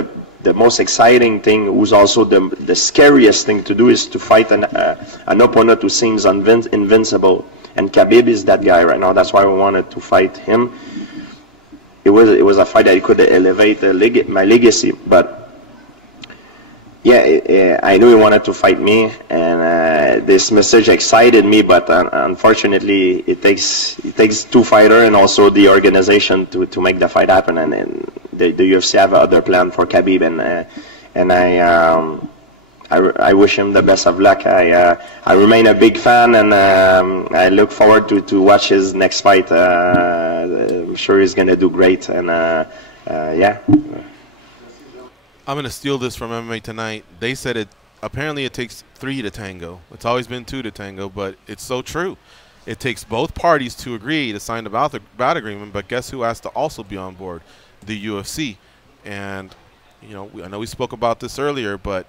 the most exciting thing, who's also the scariest thing to do, is to fight an opponent who seems invincible. And Habib is that guy right now. That's why we wanted to fight him. It was a fight that could elevate my legacy, but yeah, I knew he wanted to fight me, and this message excited me. But unfortunately, it takes two fighters and also the organization to make the fight happen. And the UFC have other plan for Habib, and I wish him the best of luck. I remain a big fan, and I look forward to watch his next fight. I'm sure he's gonna do great, and yeah. I'm going to steal this from MMA Tonight. They said apparently it takes 3 to tango. It's always been 2 to tango, but it's so true. It takes both parties to agree to sign the bout agreement, but guess who has to also be on board? The UFC. And, you know, I know we spoke about this earlier, but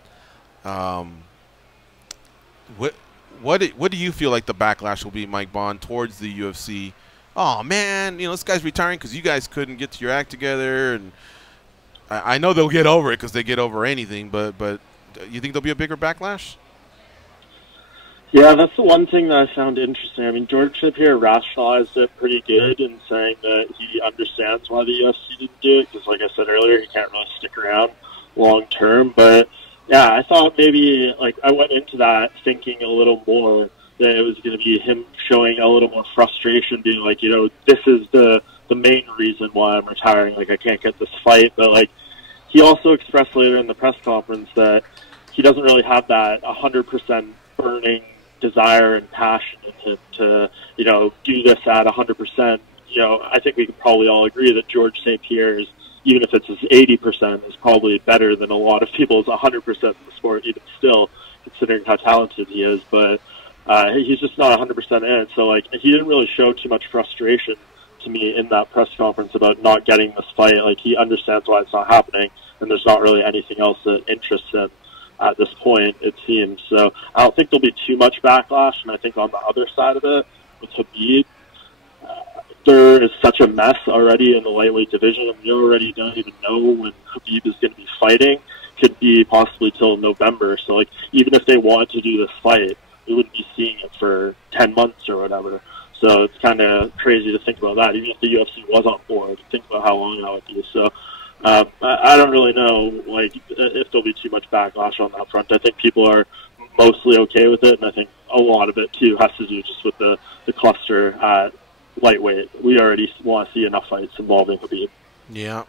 what do you feel like the backlash will be, Mike Bohn, towards the UFC? Oh, man, you know, this guy's retiring because you guys couldn't get your act together, and I know they'll get over it because they get over anything, but you think there'll be a bigger backlash? Yeah, that's the one thing that I found interesting. I mean, George St Pierre rationalized it pretty good in saying that he understands why the UFC didn't do it, because like I said earlier, he can't really stick around long term. But yeah, I thought maybe, like, I went into that thinking a little more that it was going to be him showing a little more frustration, being like, you know, this is the main reason why I'm retiring. Like, I can't get this fight. But, like, he also expressed later in the press conference that he doesn't really have that 100% burning desire and passion in him to, you know, do this at 100%. You know, I think we can probably all agree that George St Pierre is, even if it's his 80%, is probably better than a lot of people's 100% in the sport, even still, considering how talented he is. But he's just not 100% in it. So, like, he didn't really show too much frustration to me in that press conference about not getting this fight. Like, he understands why it's not happening, and there's not really anything else that interests him at this point, it seems. So I don't think there'll be too much backlash, and I think on the other side of it, with Habib, there is such a mess already in the lightweight division, and we already don't even know when Habib is going to be fighting. Could be possibly till November. So, like, even if they wanted to do this fight, we wouldn't be seeing it for 10 months or whatever. So it's kind of crazy to think about that. Even if the UFC was on board, think about how long that would be. So I don't really know, like, if there'll be too much backlash on that front. I think people are mostly okay with it, and I think a lot of it, too, has to do just with the cluster at lightweight. We already want to see enough fights involving Habib. Yeah.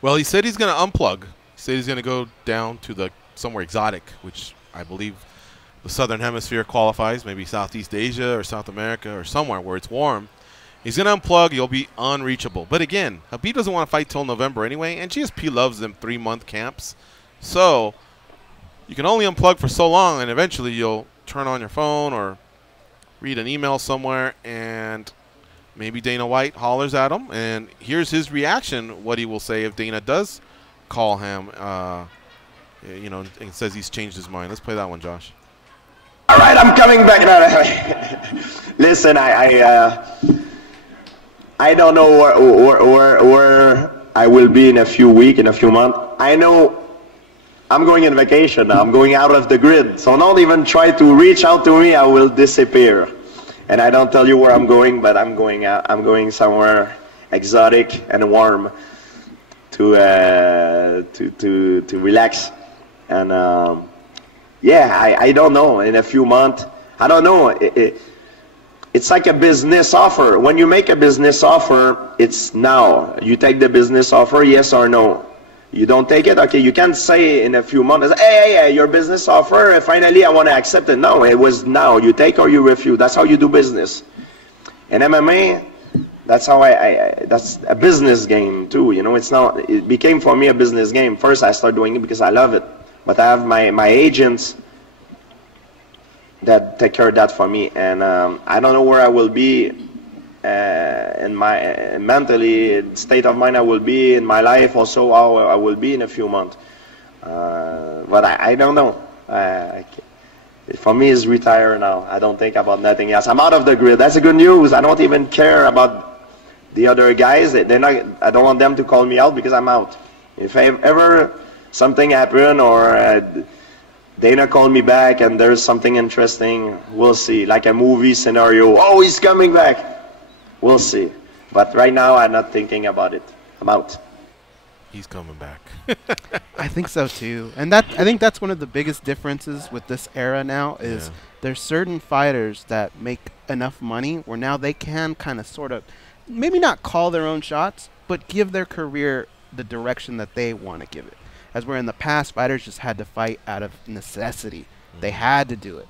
Well, he said he's going to unplug. He said he's going to go down to somewhere exotic, which I believe the Southern Hemisphere qualifies, maybe Southeast Asia or South America or somewhere where it's warm. He's going to unplug. He'll be unreachable. But again, Habib doesn't want to fight till November anyway, and GSP loves them 3-month camps. So you can only unplug for so long, and eventually you'll turn on your phone or read an email somewhere, and maybe Dana White hollers at him. And here's his reaction, what he will say if Dana does call him, you know, and says he's changed his mind. Let's play that one, Josh. All right, I'm coming back now. Listen, I don't know where I will be in a few weeks, in a few months. I know I'm going on vacation now. I'm going out of the grid. So don't even try to reach out to me. I will disappear. And I don't tell you where I'm going, but I'm going out. I'm going somewhere exotic and warm to relax. And yeah, I don't know. In a few months, I don't know. It's like a business offer. When you make a business offer, it's now. You take the business offer, yes or no. You don't take it, okay, you can't say in a few months, hey, your business offer, finally I want to accept it. No, it was now. You take or you refuse. That's how you do business. In MMA, that's how that's a business game too. You know, it became for me a business game. First, I started doing it because I love it. But I have my agents that take care of that for me. And I don't know where I will be in my mentally, state of mind I will be in my life, also how I will be in a few months. But I don't know. For me, it's retire now. I don't think about nothing else. I'm out of the grid. That's a good news. I don't even care about the other guys. They're not. I don't want them to call me out because I'm out. If I ever something happened, or Dana called me back and there's something interesting. We'll see. Like a movie scenario. Oh, he's coming back. We'll see. But right now, I'm not thinking about it. I'm out. He's coming back. I think so too, and I think that's one of the biggest differences with this era now is there's certain fighters that make enough money where now they can kind of sort of maybe not call their own shots, but give their career the direction that they want to give it. As where in the past, fighters just had to fight out of necessity. They had to do it.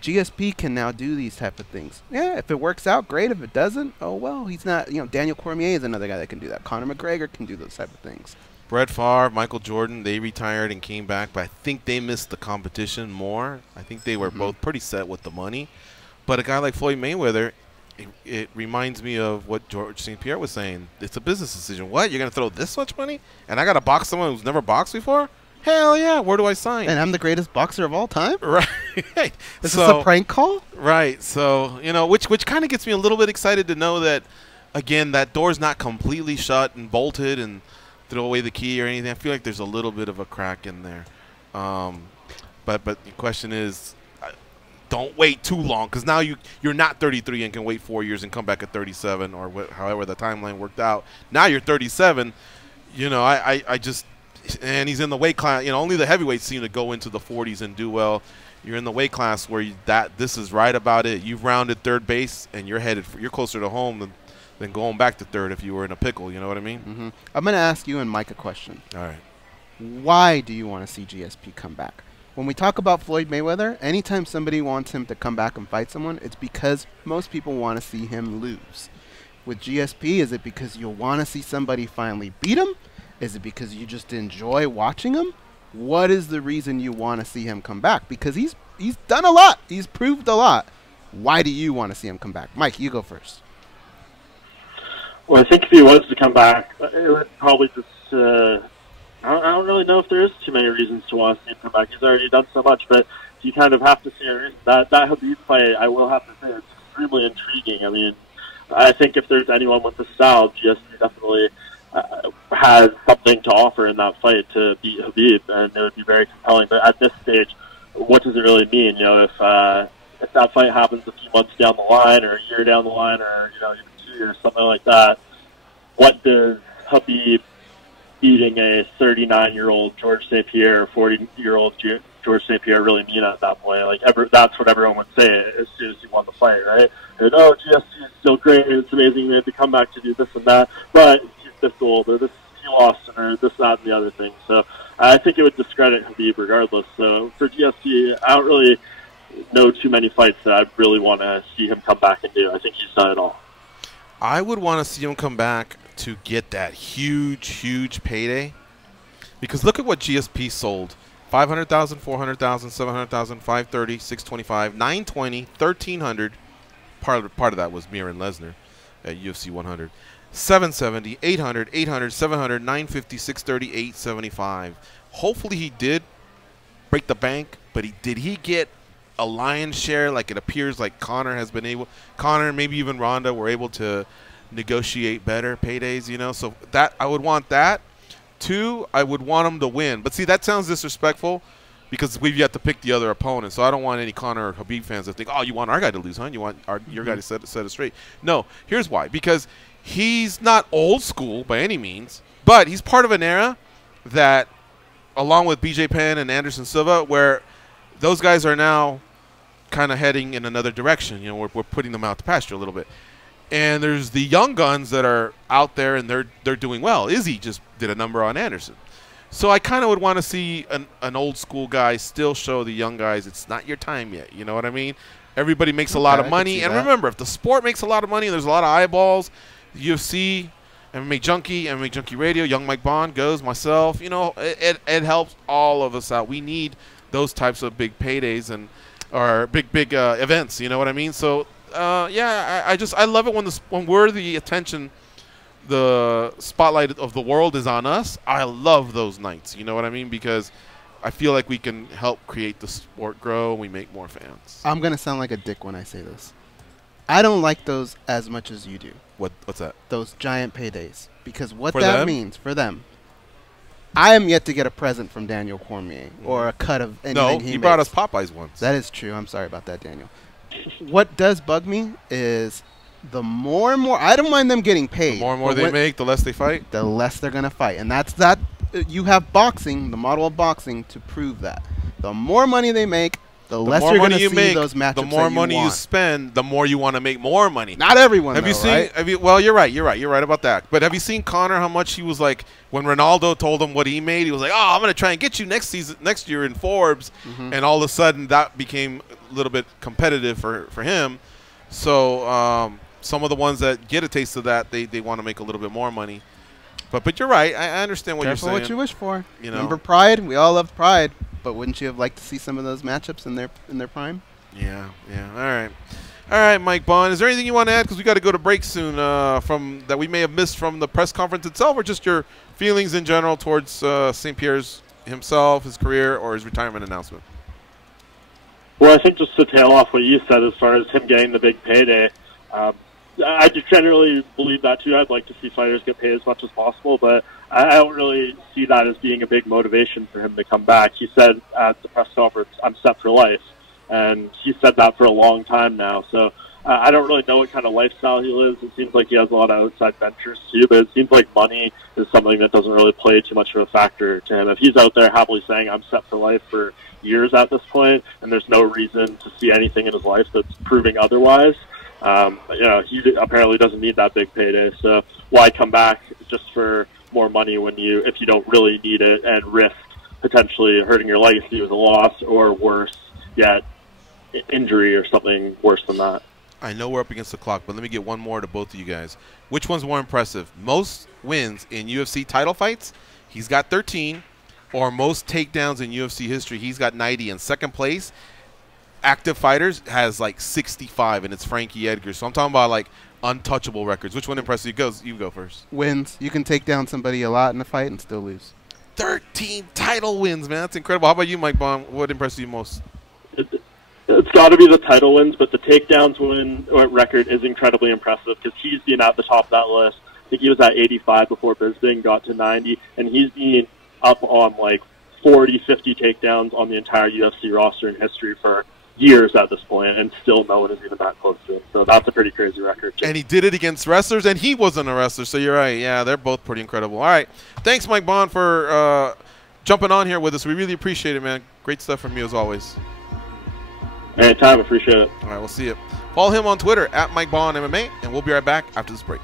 GSP can now do these type of things. Yeah, if it works out, great. If it doesn't, oh well. He's not, Daniel Cormier is another guy that can do that. Conor McGregor can do those type of things. Brett Favre, Michael Jordan, they retired and came back, but I think they missed the competition more. I think they were both pretty set with the money. But a guy like Floyd Mayweather, it reminds me of what George St Pierre was saying. It's a business decision. What? You're going to throw this much money? And I got to box someone who's never boxed before? Hell yeah. Where do I sign? And I'm the greatest boxer of all time? Right. Is this a prank call? Right. So, which kind of gets me a little bit excited to know that, again, that door's not completely shut and bolted and throw away the key or anything. I feel like there's a little bit of a crack in there. But the question is, don't wait too long, because now you're not 33 and can wait 4 years and come back at 37 or however the timeline worked out. Now you're 37. I just – and he's in the weight class. Only the heavyweights seem to go into the 40s and do well. You're in the weight class where this is right about it. You've rounded third base and you're closer to home than going back to third if you were in a pickle. You know what I mean? I'm going to ask you and Mike a question. All right. Why do you want to see GSP come back? When we talk about Floyd Mayweather, anytime somebody wants him to come back and fight someone, it's because most people want to see him lose. With GSP, is it because you want to see somebody finally beat him? Is it because you just enjoy watching him? What is the reason you want to see him come back? Because he's done a lot. He's proved a lot. Why do you want to see him come back? Mike, you go first. Well, I think if he was to come back, it would probably just I don't really know if there is too many reasons to want to see him come back. He's already done so much, but you kind of have to see a reason. That Habib fight, I will have to say, it's extremely intriguing. I mean, I think if there's anyone with the style, GSP definitely has something to offer in that fight to beat Habib, and it would be very compelling. But at this stage, what does it really mean? If that fight happens a few months down the line, or a year down the line, or even 2 years, something like that, what does Habib beating a 39-year-old George St Pierre, 40-year-old George St Pierre really mean at that point? That's what everyone would say as soon as he won the fight, right? And, GSP is still great, it's amazing they had to come back to do this and that, but he's this old, or he lost, or this, that, and the other thing. So I think it would discredit Habib regardless. So for GSP, I don't really know too many fights that I really want to see him come back and do. I think he's done it all. I would want to see him come back to get that huge payday, because look at what GSP sold: 500,000, 400,000, 700,000, 530, 625, 920, 1,300. Part of that was Mir and Lesnar at UFC 100. 770, 800, 800, 700, 950, 630, 875. Hopefully he did break the bank, but did he get a lion's share like it appears like Conor has been able? Conor, maybe even Ronda, were able to negotiate better paydays, So that I would want that. 2, I would want him to win. But see, that sounds disrespectful because we've yet to pick the other opponent. So I don't want any Conor or Habib fans to think, oh, you want our guy to lose, huh? You want your guy to set it straight. No, here's why. Because he's not old school by any means, but he's part of an era that, along with BJ Penn and Anderson Silva, where those guys are now kind of heading in another direction. We're putting them out to pasture a little bit. And there's the young guns that are out there, and they're doing well. Izzy just did a number on Anderson. So I kind of would want to see an old school guy still show the young guys it's not your time yet. You know what I mean? Everybody makes a lot of money. And remember, if the sport makes a lot of money and there's a lot of eyeballs, UFC, MMAjunkie Radio, Young Mike Bohn goes, myself, it helps all of us out. We need those types of big paydays or big events. You know what I mean? So I love it when we're the attention, the spotlight of the world is on us. I love those nights. You know what I mean? Because I feel like we can help create the sport grow and we make more fans. I'm gonna sound like a dick when I say this. I don't like those as much as you do. What's that? Those giant paydays. Because what that means for them, I am yet to get a present from Daniel Cormier or a cut of anything No, he he brought makes. us Popeyes once. That is true. I'm sorry about that, Daniel. What does bug me is the more and more, I don't mind them getting paid. The more and more they make, the less they fight. The less they're going to fight. And that's that. You have boxing, the model of boxing, to prove that. The more money they make, the less you're going to see those matchups. The more money you spend, the more you want to make more money. Not everyone, have though, you seen? right? Have you? Well, you're right. You're right. You're right about that. But have you seen Conor? How much he was like when Ronaldo told him what he made? He was like, "Oh, I'm going to try and get you next year in Forbes," and all of a sudden that became a little bit competitive for him. So some of the ones that get a taste of that, they want to make a little bit more money. But you're right. I understand what you're saying. Careful what you wish for. You know? Remember Pride? We all loved Pride. But wouldn't you have liked to see some of those matchups in their prime? Yeah. All right, Mike Bohn. Is there anything you want to add? Because we got to go to break soon. From that we may have missed from the press conference itself, or just your feelings in general towards St Pierre's himself, his career, or his retirement announcement. Well, I think just to tail off what you said as far as him getting the big payday, I just generally believe that too. I'd like to see fighters get paid as much as possible, but I don't really see that as being a big motivation for him to come back. He said at the press conference, "I'm set for life," and he said that for a long time now. So I don't really know what kind of lifestyle he lives. It seems like he has a lot of outside ventures too, but it seems like money is something that doesn't really play too much of a factor to him. If he's out there happily saying, "I'm set for life" for years at this point, and there's no reason to see anything in his life that's proving otherwise, he apparently doesn't need that big payday. So why come back just for more money if you don't really need it and risk potentially hurting your legacy with a loss, or worse yet, injury or something worse than that? I know we're up against the clock, but let me get one more to both of you guys. Which one's more impressive? Most wins in UFC title fights, he's got 13, or most takedowns in UFC history, he's got 90. In second place, active fighters has like 65, and it's Frankie Edgar. So I'm talking about like untouchable records. Which one impresses you? You go first. Wins. You can take down somebody a lot in a fight and still lose. 13 title wins, man. That's incredible. How about you, Mike Bohn? What impresses you most? It's got to be the title wins, but the takedowns record is incredibly impressive because he's been at the top of that list. I think he was at 85 before Bisping got to 90, and he's been up on like 40, 50 takedowns on the entire UFC roster in history for years at this point, and still no one is even that close to him. So that's a pretty crazy record. And he did it against wrestlers, and he wasn't a wrestler, so you're right. Yeah, they're both pretty incredible. All right. Thanks, Mike Bohn, for jumping on here with us. We really appreciate it, man. Great stuff from you as always. Anytime. Appreciate it. All right, we'll see you. Follow him on Twitter at Mike Bohn MMA, and we'll be right back after this break.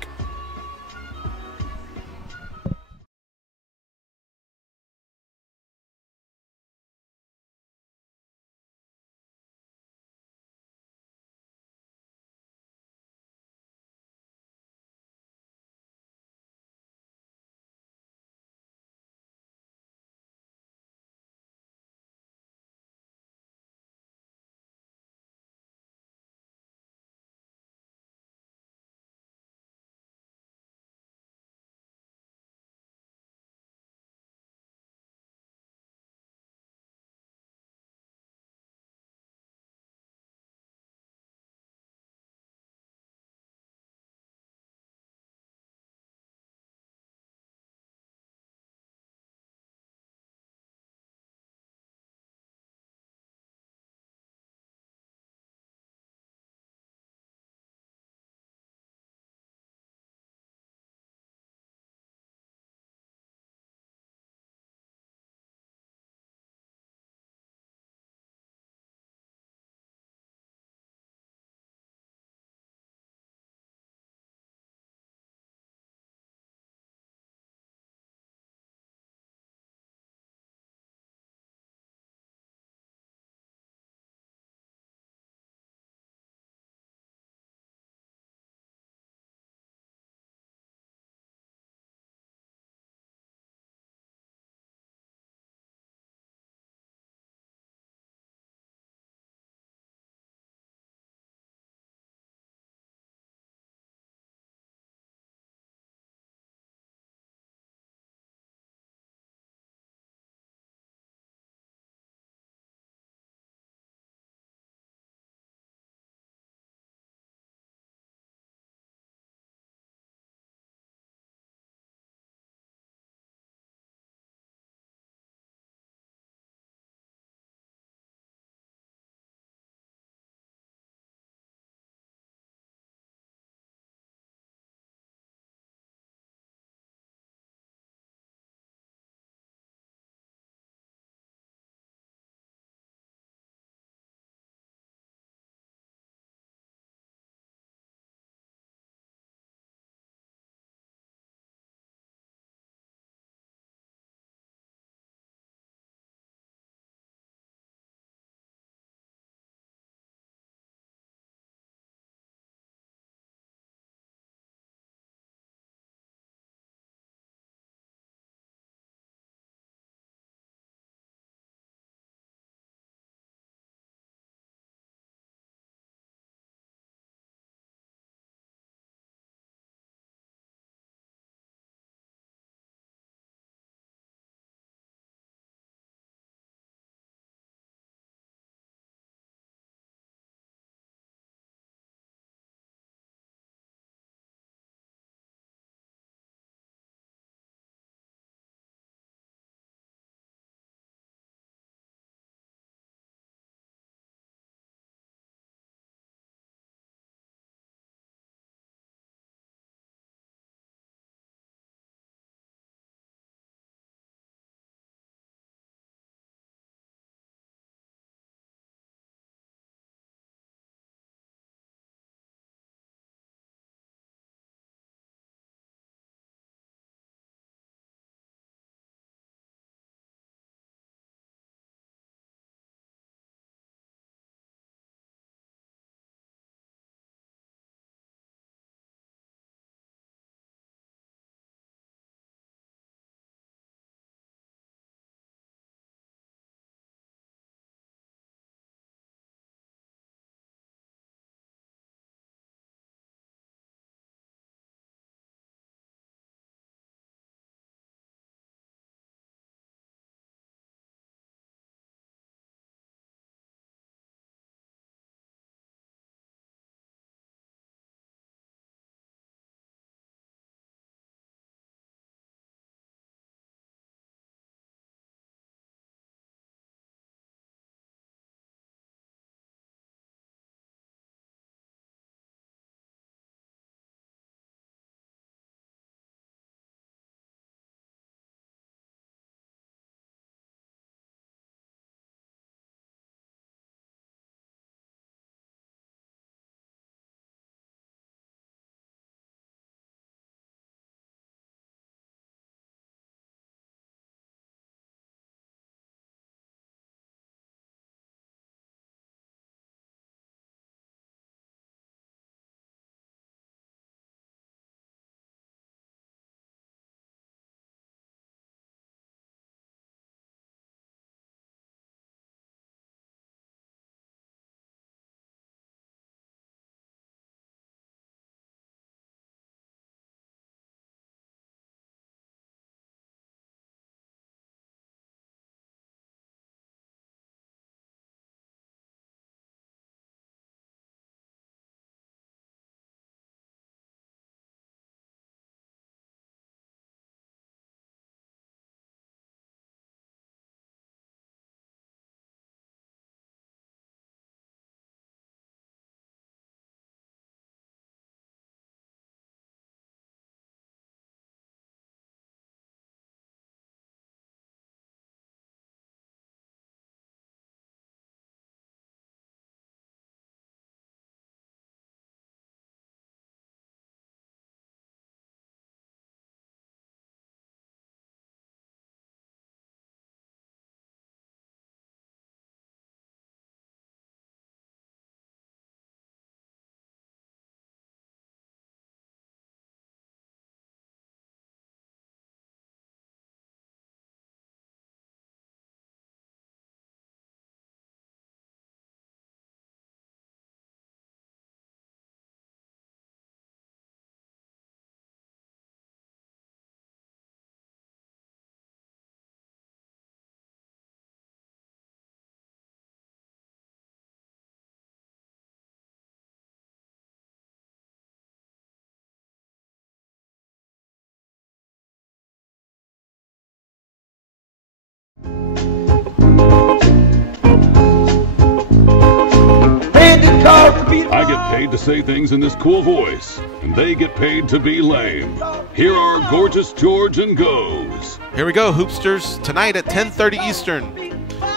get paid to say things in this cool voice, and they get paid to be lame. Here are Gorgeous George and Goes. Here we go, Hoopsters. Tonight at 10:30 Eastern,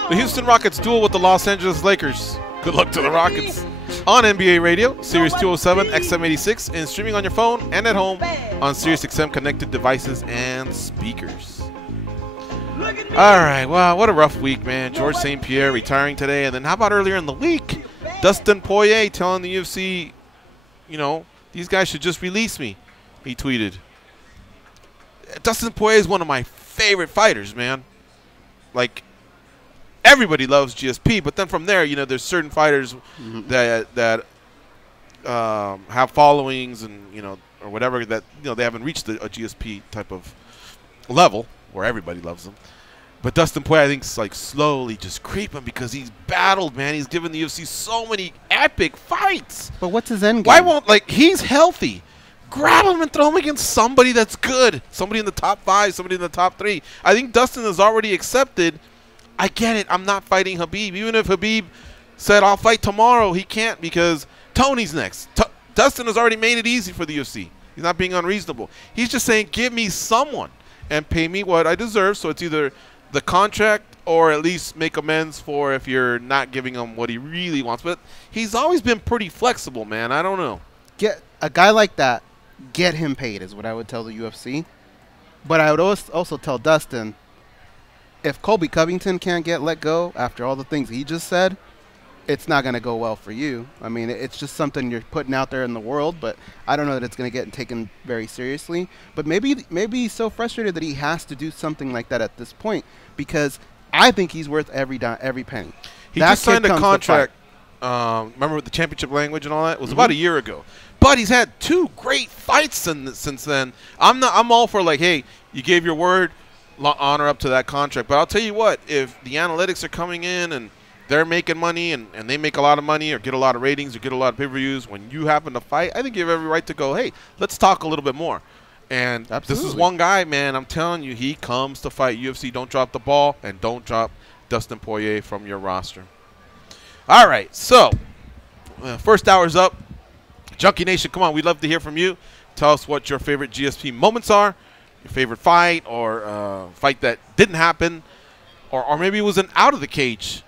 the Houston Rockets duel with the Los Angeles Lakers. Good luck to the Rockets. On NBA Radio, Sirius 207, XM86, and streaming on your phone and at home on SiriusXM connected devices and speakers. All right, wow, what a rough week, man. George St Pierre retiring today, and then how about earlier in the week, Dustin Poirier telling the UFC, you know, these guys should just release me, he tweeted. Dustin Poirier is one of my favorite fighters, man. Like, everybody loves GSP, but then from there, you know, there's certain fighters that have followings and, you know, or whatever that, you know, they haven't reached a GSP type of level where everybody loves them. But Dustin Poirier, I think, is like slowly just creeping because he's battled, man. He's given the UFC so many epic fights. But what's his end game? Why won't, like, he's healthy. Grab him and throw him against somebody that's good. Somebody in the top 5, somebody in the top 3. I think Dustin has already accepted, I get it, I'm not fighting Habib. Even if Habib said, I'll fight tomorrow, he can't because Tony's next. Dustin has already made it easy for the UFC. He's not being unreasonable. He's just saying, give me someone and pay me what I deserve. So it's either the contract or at least make amends for if you're not giving him what he really wants. But he's always been pretty flexible, man. I don't know. Get a guy like that, get him paid is what I would tell the UFC. But I would also tell Dustin, if Colby Covington can't get let go after all the things he just said, it's not going to go well for you. I mean, it's just something you're putting out there in the world, but I don't know that it's going to get taken very seriously. But maybe he's so frustrated that he has to do something like that at this point because I think he's worth every penny. He just signed a contract. Remember with the championship language and all that? It was about a year ago. But he's had 2 great fights since then. I'm all for, like, hey, you gave your word, honor up to that contract. But I'll tell you what, if the analytics are coming in and they're making money and they make a lot of money or get a lot of ratings or get a lot of pay-per-views, when you happen to fight, I think you have every right to go, hey, let's talk a little bit more. And This is one guy, man, I'm telling you, he comes to fight. UFC, don't drop the ball and don't drop Dustin Poirier from your roster. All right, so first hour's up. Junkie Nation, come on, we'd love to hear from you. Tell us what your favorite GSP moments are, your favorite fight or fight that didn't happen, or maybe it was an out-of-the-cage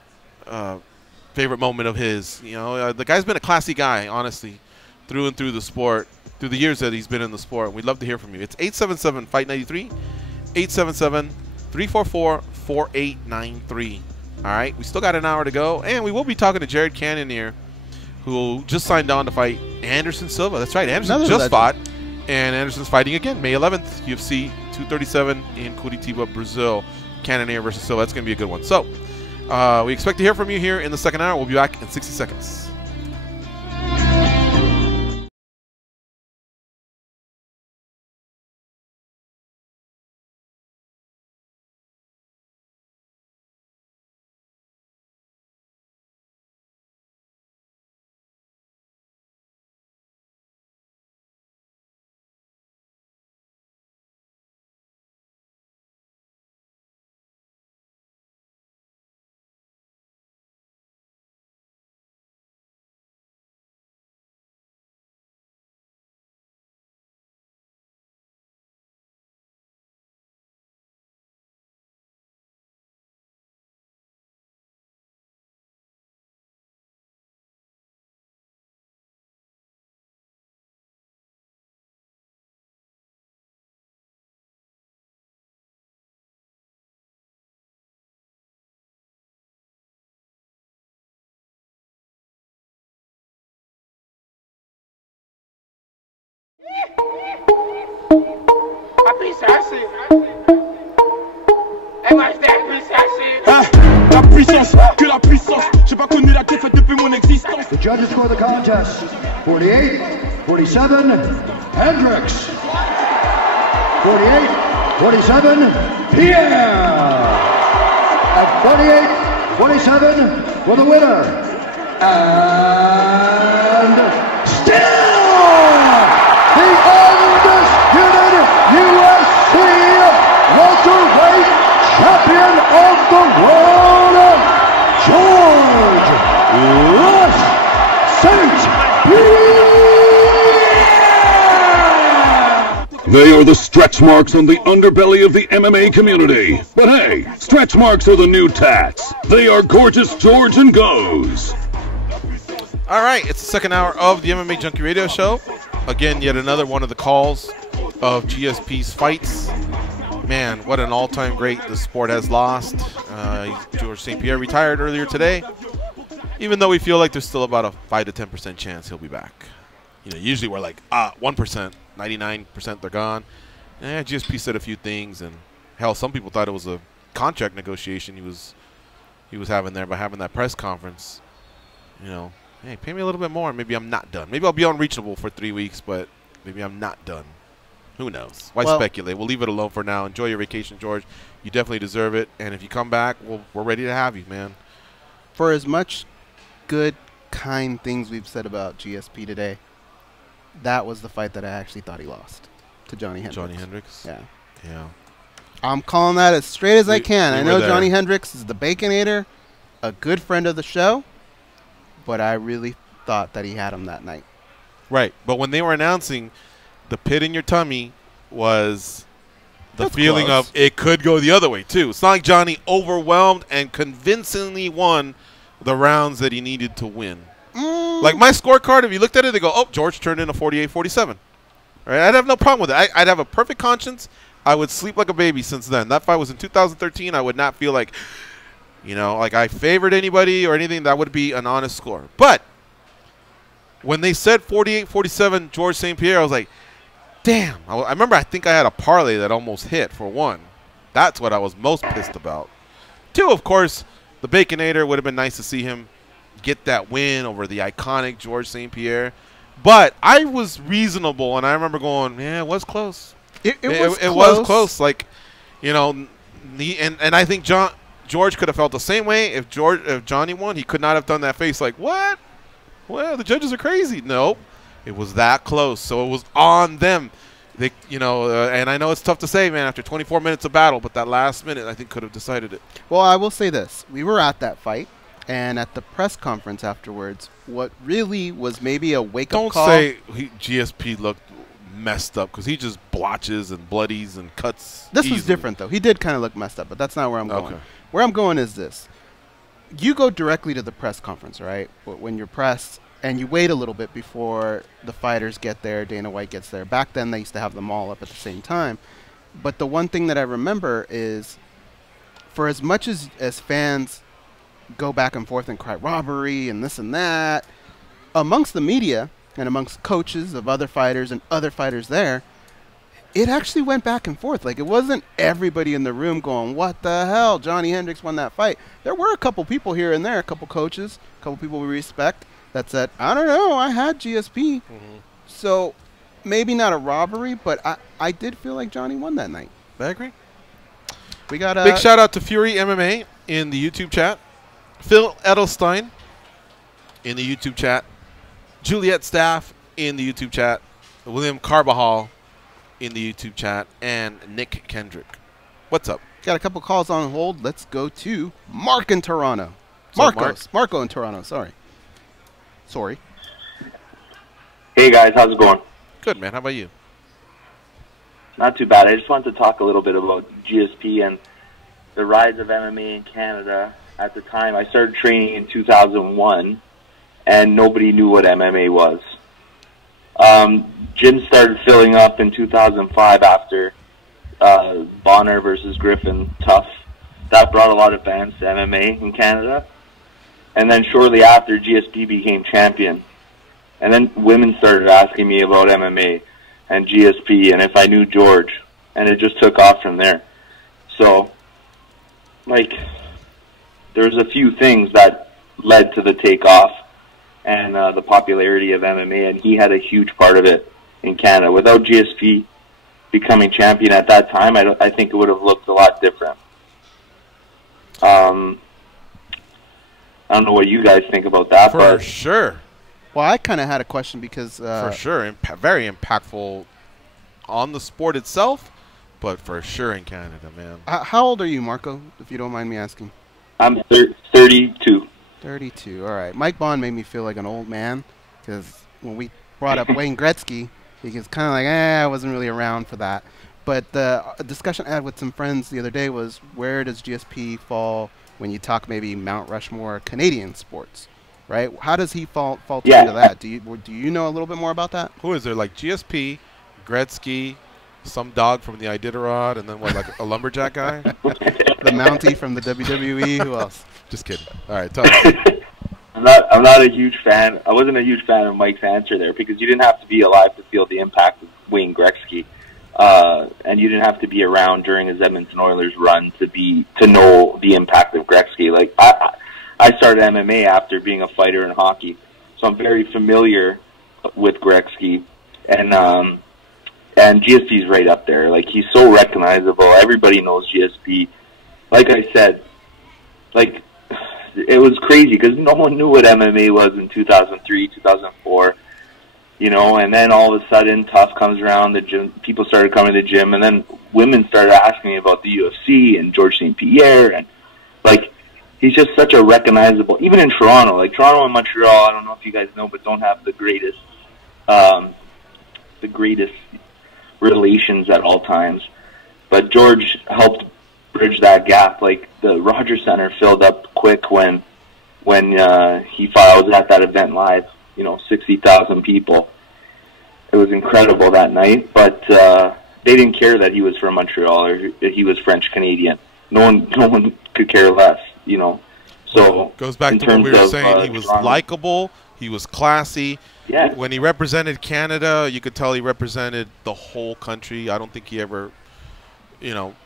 favorite moment of his. You know, the guy's been a classy guy, honestly, through and through the sport, through the years that he's been in the sport. We'd love to hear from you. It's 877-FIGHT-93, 877-344-4893. All right, we still got an hour to go, and we will be talking to Jared Cannoneer, who just signed on to fight Anderson Silva. That's right, Anderson just fought, and Anderson's fighting again May 11th, UFC 237 in Curitiba, Brazil. Cannoneer versus Silva. That's going to be a good one. So we expect to hear from you here in the second hour. We'll be back in 60 seconds. La puissance, que la puissance. J'ai pas connu la défaite depuis mon existence. The judges score the contest 48, 47, Hendricks. 48, 47, Pierre. At 48, 27 for the winner. And still the undisputed UFC welterweight champion of the world, George St Pierre. They are the stretch marks on the underbelly of the MMA community. But hey, stretch marks are the new tats. They are Gorgeous George and Goes. All right, it's the second hour of the MMA Junkie Radio Show. Again, yet another one of the calls of GSP's fights. Man, what an all-time great the sport has lost. George St Pierre retired earlier today, even though we feel like there's still about a 5 to 10% chance he'll be back. You know, usually we're like 1%, 99% they're gone. GSP said a few things, and hell, some people thought it was a contract negotiation he was having there by having that press conference. You know, hey, pay me a little bit more, and maybe I'm not done. Maybe I'll be unreachable for 3 weeks, but maybe I'm not done. Who knows? Why speculate? We'll leave it alone for now. Enjoy your vacation, George. You definitely deserve it. And if you come back, we're ready to have you, man. For as much good, kind things we've said about GSP today, that was the fight that I actually thought he lost to Johnny Hendricks. Johnny Hendricks? Yeah. Yeah. I'm calling that as straight as I can. I know Johnny Hendricks is the Baconator, a good friend of the show, but I really thought that he had him that night. Right. But when they were announcing, the pit in your tummy was the feeling of it could go the other way, too. It's not like Johnny overwhelmed and convincingly won the rounds that he needed to win. Like my scorecard, if you looked at it, they go, oh, George turned in a 48-47. Right? I'd have no problem with it. I'd have a perfect conscience. I would sleep like a baby since then. That fight was in 2013. I would not feel like, you know, like I favored anybody or anything. That would be an honest score. But when they said 48-47 George St Pierre, I was like, damn. I remember I think I had a parlay that almost hit for one. That's what I was most pissed about. Two, of course, the Baconator. Would have been nice to see him get that win over the iconic George St Pierre. But I was reasonable, and I remember going, yeah, it was close. It was close. Like, you know, and I think George could have felt the same way if Johnny won. He could not have done that face like, what? Well, the judges are crazy. Nope. It was that close, so it was on them. They, you know, and I know it's tough to say, man, after 24 minutes of battle, but that last minute, I think, could have decided it. Well, I will say this. We were at that fight, and at the press conference afterwards, what really was maybe a wake-up call. Don't say GSP looked messed up, because he just blotches and bloodies and cuts. This was different, though. He did kind of look messed up, but that's not where I'm going. Where I'm going is this. You go directly to the press conference, right, when you're pressed, and you wait a little bit before the fighters get there, Dana White gets there. Back then, they used to have them all up at the same time. But the one thing that I remember is, for as much as fans go back and forth and cry robbery and this and that, amongst the media and amongst coaches of other fighters and other fighters there, it actually went back and forth. Like, it wasn't everybody in the room going, what the hell, Johnny Hendricks won that fight. There were a couple people here and there, a couple coaches, a couple people we respect, that said, I don't know, I had GSP. So maybe not a robbery, but I did feel like Johnny won that night. I agree. We got big shout out to Fury MMA in the YouTube chat, Phil Edelstein in the YouTube chat, Juliet Staff in the YouTube chat, William Carbajal in the YouTube chat, and Nick Kendrick. What's up? Got a couple calls on hold. Let's go to Mark in Toronto. Marco in Toronto, sorry. Hey guys, how's it going? Good, man. How about you? Not too bad. I just wanted to talk a little bit about GSP and the rise of MMA in Canada. At the time, I started training in 2001, and nobody knew what MMA was. Gyms started filling up in 2005 after Bonner versus Griffin Tough. That brought a lot of fans to MMA in Canada. And then shortly after, GSP became champion. And then women started asking me about MMA and GSP and if I knew George. And it just took off from there. So, like, there's a few things that led to the takeoff and the popularity of MMA. And he had a huge part of it in Canada. Without GSP becoming champion at that time, I think it would have looked a lot different. I don't know what you guys think about that. For sure. Well, I kind of had a question because... for sure. Very impactful on the sport itself, but for sure in Canada, man. How old are you, Marco, if you don't mind me asking? I'm 32. 32, all right. Mike Bohn made me feel like an old man because when we brought up Wayne Gretzky, He gets kind of like, I wasn't really around for that. But the discussion I had with some friends the other day was, where does GSP fall when you talk maybe Mount Rushmore Canadian sports, right? How does he fall into that? Do you know a little bit more about that? Who is there? Like GSP, Gretzky, some dog from the Iditarod, and then what, like a lumberjack guy? The Mountie from the WWE. Who else? Just kidding. All right, tell us. I'm not a huge fan. I wasn't a huge fan of Mike's answer there, because you didn't have to be alive to feel the impact of Wayne Gretzky, and you didn't have to be around during his Edmonton Oilers run to know the impact of Gretzky. Like I started MMA after being a fighter in hockey, so I'm very familiar with Gretzky, and GSP's right up there. Like, he's so recognizable. Everybody knows GSP. Like I said, like, it was crazy because no one knew what MMA was in 2003, 2004, you know, and then all of a sudden Tough comes around, the gym, people started coming to the gym, and then women started asking me about the UFC and George St Pierre, and, like, he's just such a recognizable, even in Toronto, like Toronto and Montreal, I don't know if you guys know, but don't have the greatest relations at all times, but George helped bridge that gap. Like, the Rogers Center filled up quick when he was at that event live, you know, 60,000 people. It was incredible that night, but they didn't care that he was from Montreal or he was French Canadian. No one could care less, you know. So goes back to what we were saying. He was likable. He was classy. Yeah. When he represented Canada, you could tell he represented the whole country. I don't think he ever, you know,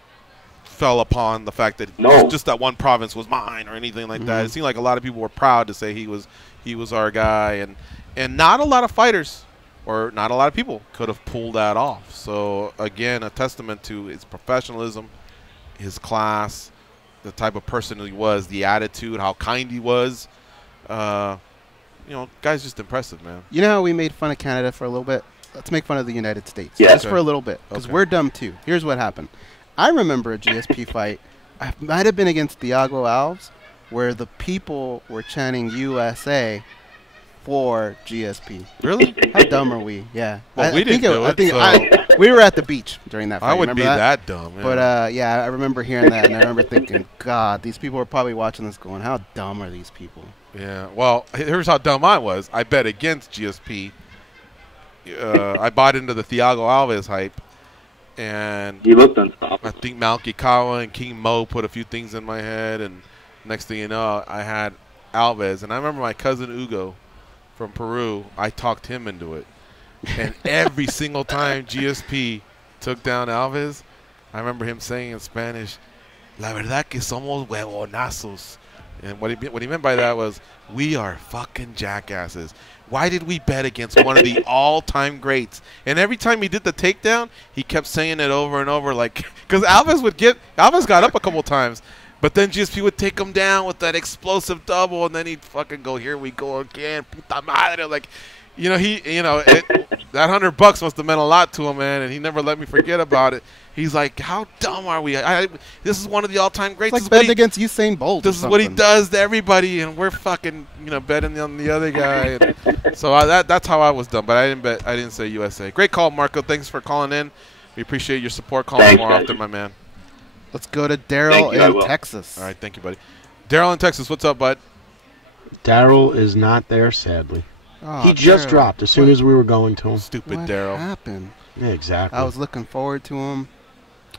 fell upon the fact that just that one province was mine or anything like that. It seemed like a lot of people were proud to say he was our guy, and not a lot of fighters or not a lot of people could have pulled that off. So again, a testament to his professionalism, his class, the type of person he was, the attitude, how kind he was. You know, guy's just impressive, man. You know how we made fun of Canada for a little bit? Let's make fun of the United States. Yeah. Just for a little bit, because we're dumb too. Here's what happened. I remember a GSP fight. I might have been against Thiago Alves, where the people were chanting USA for GSP. Really? How dumb are we? Yeah. Well, we didn't do it. We were at the beach during that fight. I wouldn't be that dumb. Yeah. But, yeah, I remember hearing that, and I remember thinking, God, these people are probably watching this going, how dumb are these people? Yeah. Well, here's how dumb I was. I bet against GSP. I bought into the Thiago Alves hype. And he looked unstoppable. I think Malky Kawa and King Mo put a few things in my head, and next thing you know, I had Alves. And I remember my cousin Hugo from Peru, I talked him into it. And every single time GSP took down Alves, I remember him saying in Spanish, "La verdad que somos huevonazos." And what he meant by that was, we are fucking jackasses. Why did we bet against one of the all-time greats? And every time he did the takedown, he kept saying it over and over, like, because Alves got up a couple times, but then GSP would take him down with that explosive double, and then he'd fucking go, here we go again, puta madre, like, you know, that $100 must have meant a lot to him, man, and he never let me forget about it. He's like, how dumb are we? This is one of the all-time greats. It's like betting against Usain Bolt. This is what he does to everybody, and we're fucking, you know, betting on the other guy. And so that's how I was dumb, but I didn't bet. I didn't say USA. Great call, Marco. Thanks for calling in. We appreciate your support. Calling more often, my man. Let's go to Daryl in Texas. All right, thank you, buddy. Daryl in Texas, what's up, bud? Daryl is not there, sadly. Oh, he just dropped as soon as we were going to him. Stupid Daryl. What happened? Yeah, exactly. I was looking forward to him.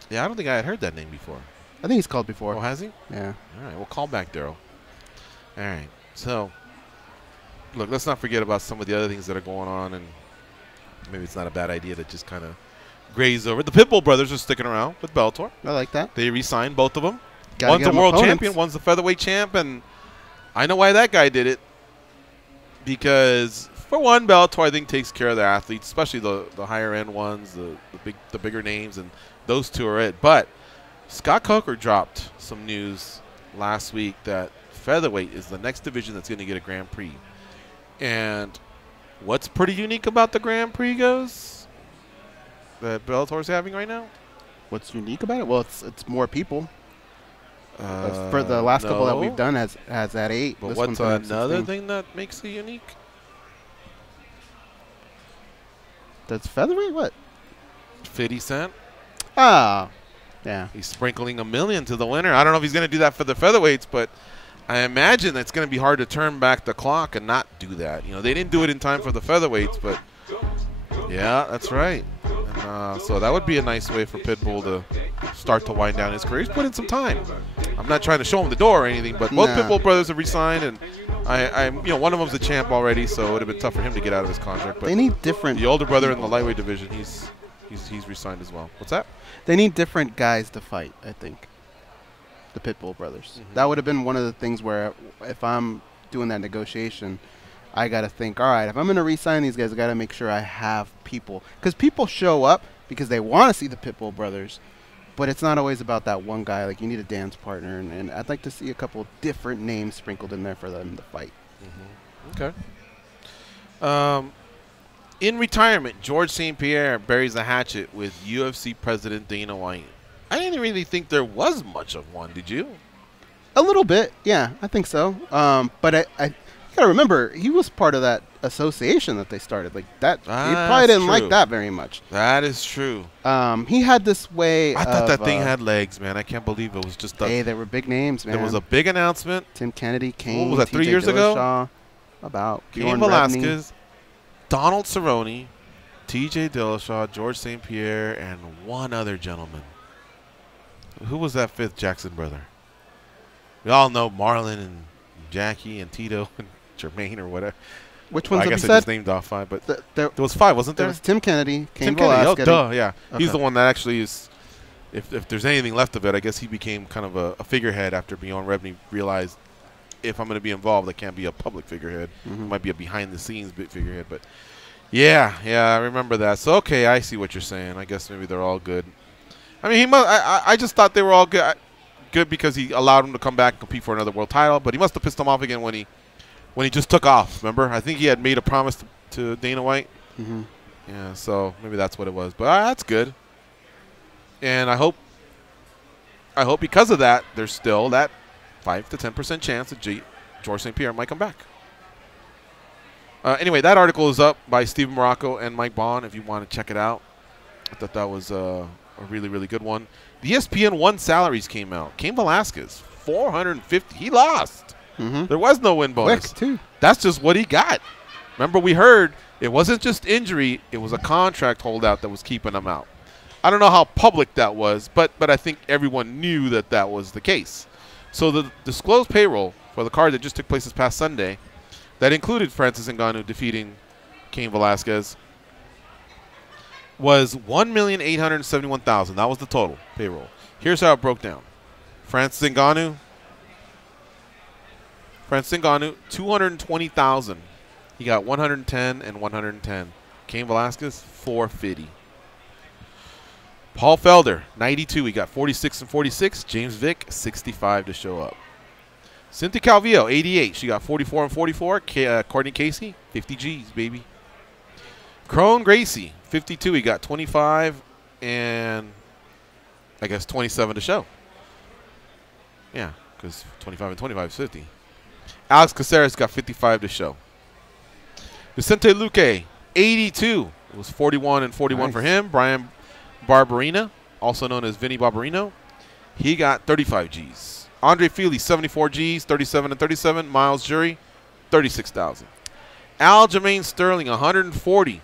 Yeah, I don't think I had heard that name before. I think he's called before. Oh, has he? Yeah. All right, we'll call back Daryl. All right, so, look, let's not forget about some of the other things that are going on, and maybe it's not a bad idea to just kind of graze over. The Pitbull brothers are sticking around with Bellator. I like that. They re-signed both of them. Gotta one's a world champion, one's a featherweight champ, and I know why that guy did it. Because, for one, Bellator, I think, takes care of their athletes, especially the higher-end ones, the bigger names, and those two are it. But Scott Coker dropped some news last week that featherweight is the next division that's going to get a Grand Prix. And what's pretty unique about the Grand Prix goes that Bellator's having right now? What's unique about it? Well, it's more people. For the last couple that we've done has at 8. But what's another thing that makes it unique? That's featherweight? What? 50 Cent. Ah, yeah. He's sprinkling $1 million to the winner. I don't know if he's going to do that for the featherweights, but I imagine it's going to be hard to turn back the clock and not do that. You know, they didn't do it in time for the featherweights, but yeah, that's right. And, so that would be a nice way for Pitbull to start to wind down his career. He's put in some time. I'm not trying to show him the door or anything, but both Pitbull brothers have resigned, and one of them's a champ already, so it would have been tough for him to get out of his contract. But they need different. The older brother in the lightweight division, he's resigned as well. What's that? They need different guys to fight, I think. The Pitbull brothers. That would have been one of the things where if I'm doing that negotiation, I got to think, all right, if I'm going to re-sign these guys, I got to make sure I have people. Because people show up because they want to see the Pitbull brothers, but it's not always about that one guy. Like, you need a dance partner, and I'd like to see a couple different names sprinkled in there for them to fight. Okay. In retirement, George St. Pierre buries the hatchet with UFC President Dana White. I didn't really think there was much of one. Did you? A little bit, yeah, I think so. But I gotta remember, he was part of that association that they started. Like that, he probably didn't like that very much. That is true. He had this way. I thought that thing had legs, man. I can't believe it was just. Hey, there were big names, man. There was a big announcement. Tim Kennedy, Kane. What was that? 3 years ago? About Cain Velasquez, Donald Cerrone, T.J. Dillashaw, George St. Pierre, and one other gentleman. Who was that fifth Jackson brother? We all know Marlon and Jackie and Tito and Jermaine or whatever. Which ones I have guess you I said? just named off 5, but there was 5, wasn't there? There was Tim Kennedy, Cain Velasquez. Velasquez. Oh, duh, yeah. Okay. He's the one that actually is, if there's anything left of it, I guess he became kind of a figurehead after Beyond Revenue realized if I'm going to be involved, I can't be a public figurehead. It might be a behind-the-scenes big figurehead, but yeah, I remember that. So, okay, I see what you're saying. I guess maybe they're all good. I mean, he must. I just thought they were all good. Good because he allowed him to come back and compete for another world title, but he must have pissed him off again when he just took off. Remember, I think he had made a promise to Dana White. Yeah, so maybe that's what it was. But that's good, and I hope because of that, there's still that 5 to 10% chance that George St. Pierre might come back. Anyway, that article is up by Steven Morocco and Mike Bohn if you want to check it out. I thought that was a really, really good one. The ESPN 1 salaries came out. Cain Velasquez, $450. He lost. There was no win bonus. That's just what he got. Remember, we heard it wasn't just injury. It was a contract holdout that was keeping him out. I don't know how public that was, but I think everyone knew that was the case. So the disclosed payroll for the card that just took place this past Sunday, that included Francis Ngannou defeating Cain Velasquez, was $1,871,000. That was the total payroll. Here's how it broke down. Francis Ngannou, $220,000. He got 110 and 110. Cain Velasquez, $450. Paul Felder, 92. He got 46 and 46. James Vick, 65 to show up. Cynthia Calvillo, 88. She got 44 and 44. Courtney Casey, 50 G's, baby. Crone Gracie, 52. He got 25 and I guess 27 to show. Yeah, because 25 and 25 is 50. Alex Caceres got 55 to show. Vicente Luque, 82. It was 41 and 41 for him. Brian Barberina, also known as Vinny Barberino, he got 35 G's. Andre Feely, 74 G's, 37 and 37. Miles Jury, 36,000. Aljamain Sterling, 140.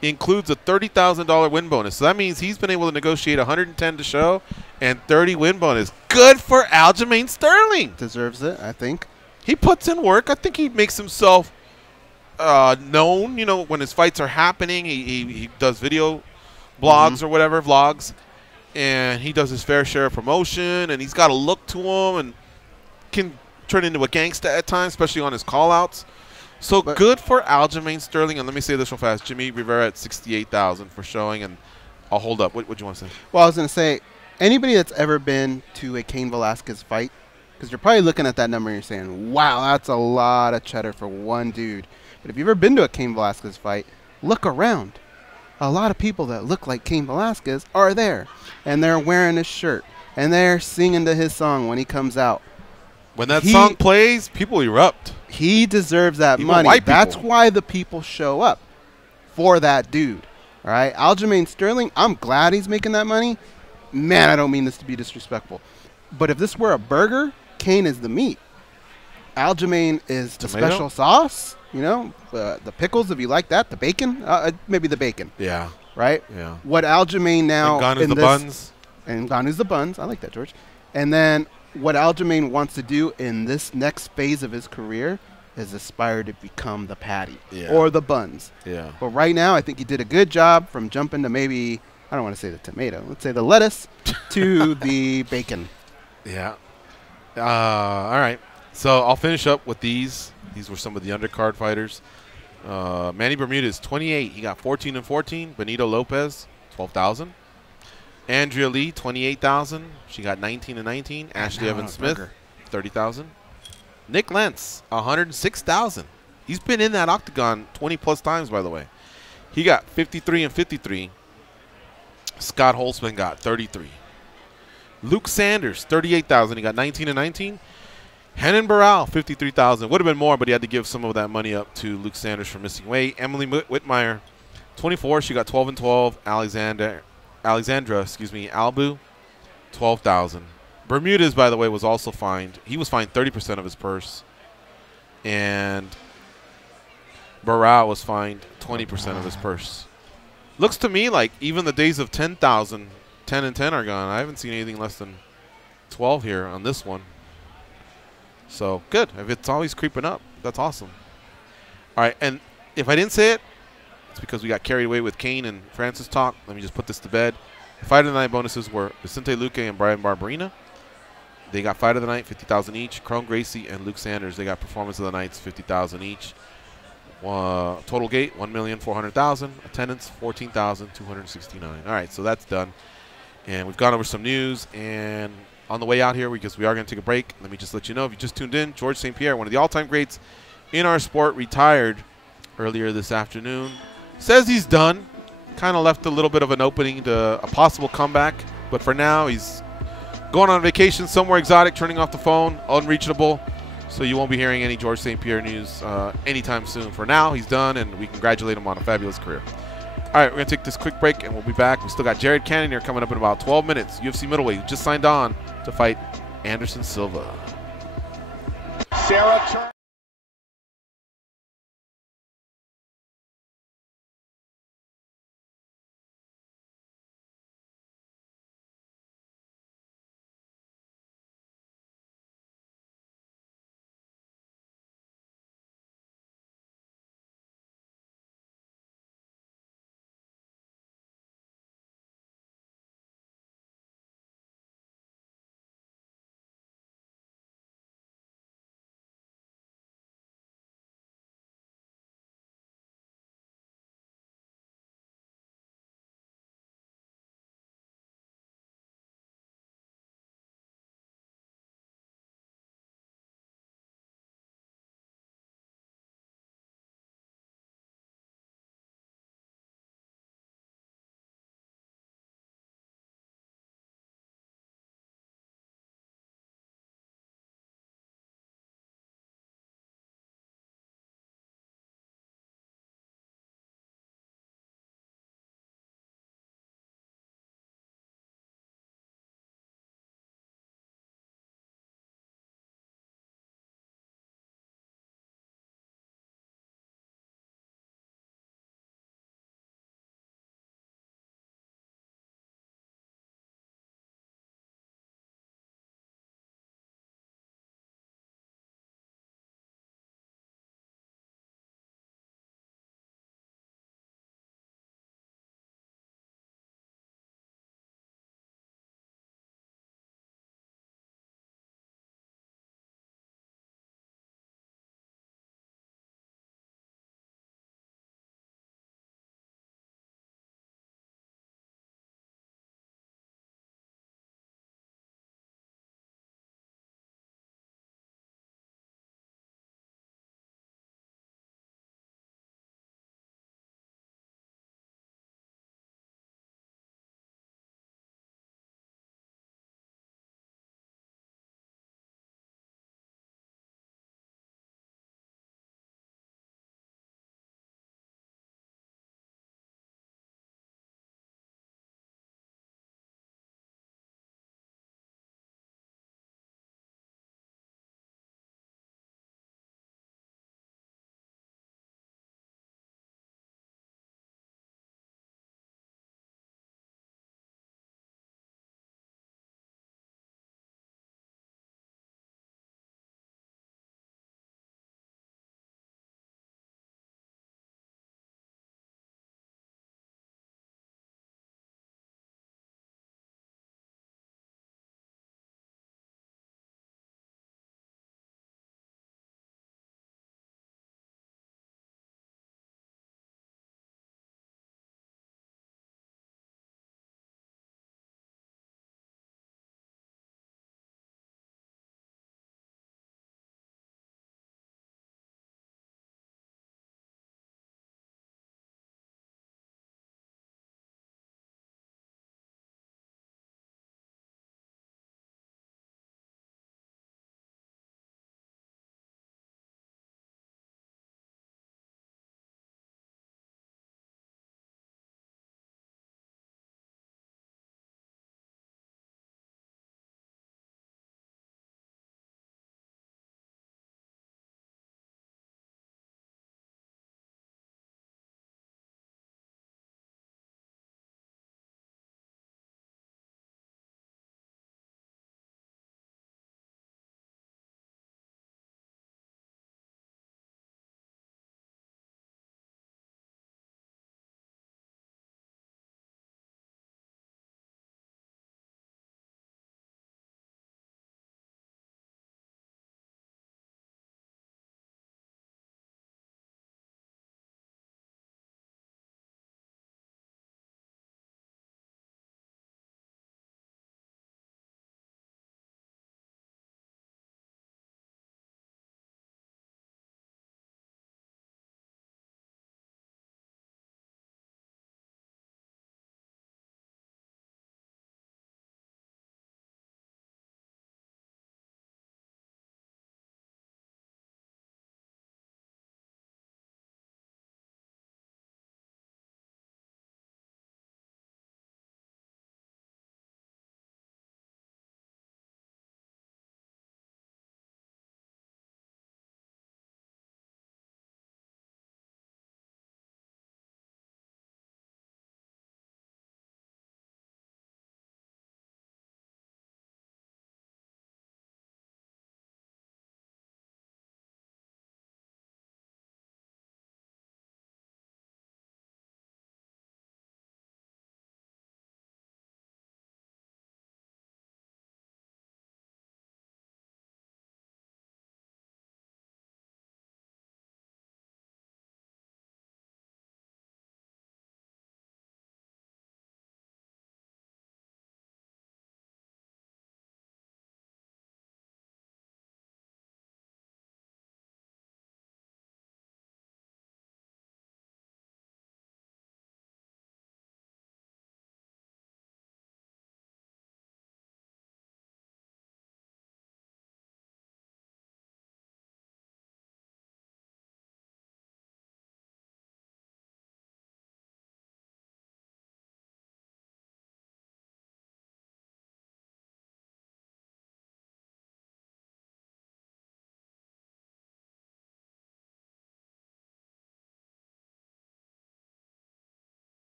Includes a $30,000 win bonus. So that means he's been able to negotiate 110 to show and 30 win bonus. Good for Aljamain Sterling. Deserves it, I think. He puts in work. I think he makes himself known. You know, when his fights are happening, he does video blogs or whatever, vlogs, and he does his fair share of promotion, and he's got a look to him and can turn into a gangster at times, especially on his call-outs. So good for Aljamain Sterling. And let me say this real fast. Jimmy Rivera at 68,000 for showing, and I'll hold up. What do you want to say? Well, I was going to say, anybody that's ever been to a Cain Velasquez fight, because you're probably looking at that number and you're saying, wow, that's a lot of cheddar for one dude. But if you've ever been to a Cain Velasquez fight, look around. A lot of people that look like Cain Velasquez are there, and they're wearing his shirt, and they're singing to his song when he comes out. When that song plays, people erupt. He deserves that money. That's why the people show up for that dude. All right, Aljamain Sterling, I'm glad he's making that money. Man, I don't mean this to be disrespectful. But if this were a burger, Kane is the meat. Aljamain is the Tomato? special sauce, the pickles, if you like that, the bacon, maybe the bacon. Yeah. Right? Yeah. What Aljamain now... And Ngannou's the buns. And Ngannou's the buns. I like that, George. And then what Aljamain wants to do in this next phase of his career is aspire to become the patty or the buns. Yeah. But right now, I think he did a good job from jumping to maybe, I don't want to say the tomato, let's say the lettuce to the bacon. Yeah. All right. So I'll finish up with these. These were some of the undercard fighters. Manny Bermudez, 28. He got 14 and 14. Benito Lopez, 12,000. Andrea Lee, 28,000. She got 19 and 19. Ashley Evans Smith, 30,000. Nick Lentz, 106,000. He's been in that octagon 20 plus times, by the way. He got 53 and 53. Scott Holtzman got 33. Luke Sanders, 38,000. He got 19 and 19. Henan Barral, 53,000. Would have been more, but he had to give some of that money up to Luke Sanders for missing weight. Emily Whitmire, 24. She got 12 and 12. Alexandra, Albu, 12,000. Bermudez, by the way, was also fined. He was fined 30% of his purse. And Barral was fined 20% of his purse. Looks to me like even the days of 10,000, 10 and 10 are gone. I haven't seen anything less than 12 here on this one. So, good. If it's always creeping up, that's awesome. All right, and if I didn't say it, it's because we got carried away with Kane and Francis talk. Let me just put this to bed. The Fight of the Night bonuses were Vicente Luque and Brian Barberina. They got Fight of the Night, 50,000 each. Cron Gracie and Luke Sanders, they got Performance of the Nights, 50,000 each. Total gate, 1,400,000. Attendance, 14,269. All right, so that's done. And we've gone over some news. And on the way out here, because we are going to take a break, let me just let you know, if you just tuned in, George St Pierre, one of the all-time greats in our sport, retired earlier this afternoon. Says he's done. Kind of left a little bit of an opening to a possible comeback. But for now, he's going on vacation somewhere exotic, turning off the phone, unreachable. So you won't be hearing any George St. Pierre news anytime soon. For now, he's done, and we congratulate him on a fabulous career. All right, we're going to take this quick break, and we'll be back. We still got Jared Cannoneer coming up in about 12 minutes. UFC middleweight, who just signed on to fight Anderson Silva. Sarah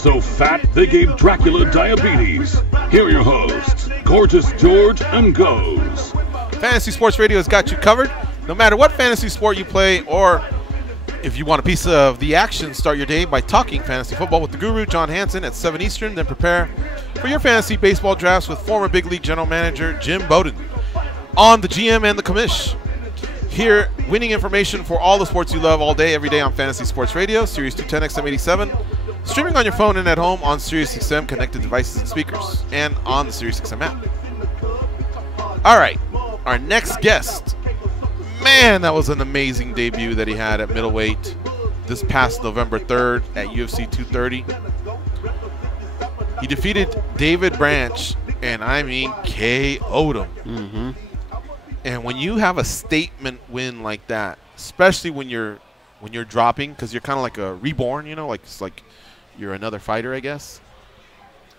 so fat they gave Dracula diabetes. Here are your hosts, Gorgeous George and Goes. Fantasy Sports Radio has got you covered. No matter what fantasy sport you play, or if you want a piece of the action, start your day by talking fantasy football with the guru, John Hansen, at 7 Eastern. Then prepare for your fantasy baseball drafts with former Big League General Manager Jim Bowden on the GM and the commish. Hear winning information for all the sports you love all day, every day on Fantasy Sports Radio, Series 210 XM87, streaming on your phone and at home on Sirius XM connected devices and speakers, and on the Sirius XM app. All right, our next guest. Man, that was an amazing debut that he had at middleweight this past November 3rd at UFC 230. He defeated David Branch, and I mean KO'd him. Mm-hmm. And when you have a statement win like that, especially when you're dropping, because you're kind of like a reborn, you know, like it's like you're another fighter, I guess.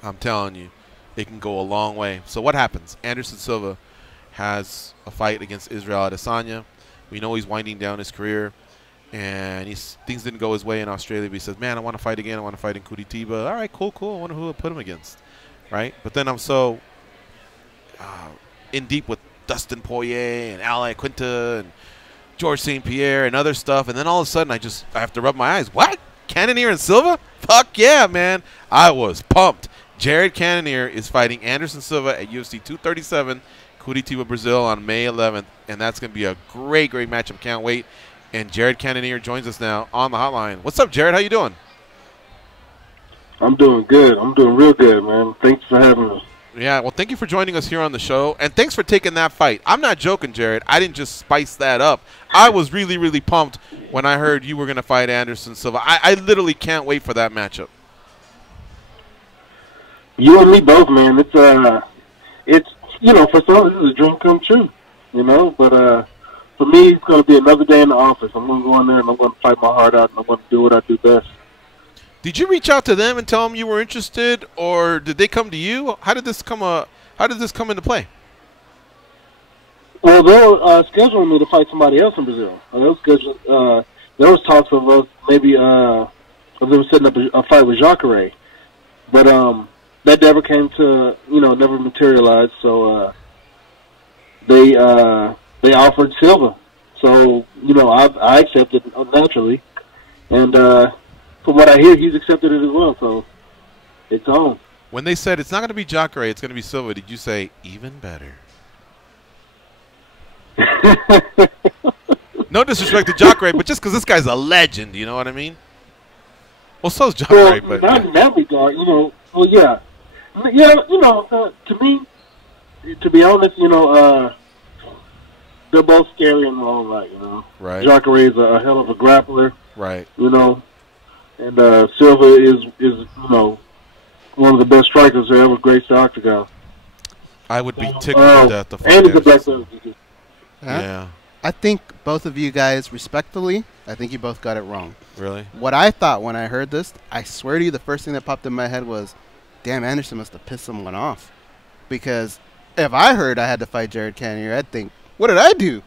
I'm telling you, it can go a long way. So what happens? Anderson Silva has a fight against Israel Adesanya. We know he's winding down his career, and things didn't go his way in Australia. But he says, "Man, I want to fight again. I want to fight in Curitiba." All right, cool. I wonder who I'll put him against, right? But then I'm so in deep with Dustin Poirier and Al Iaquinta and George St Pierre and other stuff, and then all of a sudden I have to rub my eyes. What? Cannonier and Silva? Fuck yeah, man! I was pumped. Jared Cannonier is fighting Anderson Silva at UFC 237, Curitiba, Brazil, on May 11th, and that's going to be a great matchup. Can't wait. And Jared Cannonier joins us now on the hotline. What's up, Jared? How you doing? I'm doing good. I'm doing real good, man. Thanks for having me. Yeah, well, thank you for joining us here on the show, and thanks for taking that fight. I'm not joking, Jared. I didn't just spice that up. I was really pumped when I heard you were going to fight Anderson Silva. I literally can't wait for that matchup. You and me both, man. It's you know, for some this is a dream come true, you know. But for me, it's going to be another day in the office. I'm going to go in there and I'm going to fight my heart out and I'm going to do what I do best. Did you reach out to them and tell them you were interested, or did they come to you? How did this come into play? Well, they were scheduling me to fight somebody else in Brazil. There was talks of us maybe they were setting up a fight with Jacare, but that never came to, never materialized. So they offered Silva. So I accepted naturally, and. From what I hear, he's accepted it as well, so it's on. When they said it's not going to be Jacare, it's going to be Silva, did you say, even better? No disrespect to Jacare, but just because this guy's a legend, you know what I mean? Well, so's Jacare, but... Not in that regard, well, yeah. Yeah, to me, to be honest, they're both scary in their own right, Right. Jacare is a hell of a grappler. Right. And Silva is one of the best strikers that ever graced the octagon. I would be tickled to death to fight and he's the best. Yeah. I think both of you guys, respectfully, I think you both got it wrong. Really? What I thought when I heard this, I swear to you, the first thing that popped in my head was, damn, Anderson must have pissed someone off. Because if I heard I had to fight Jared Cannonier, I'd think, what did I do?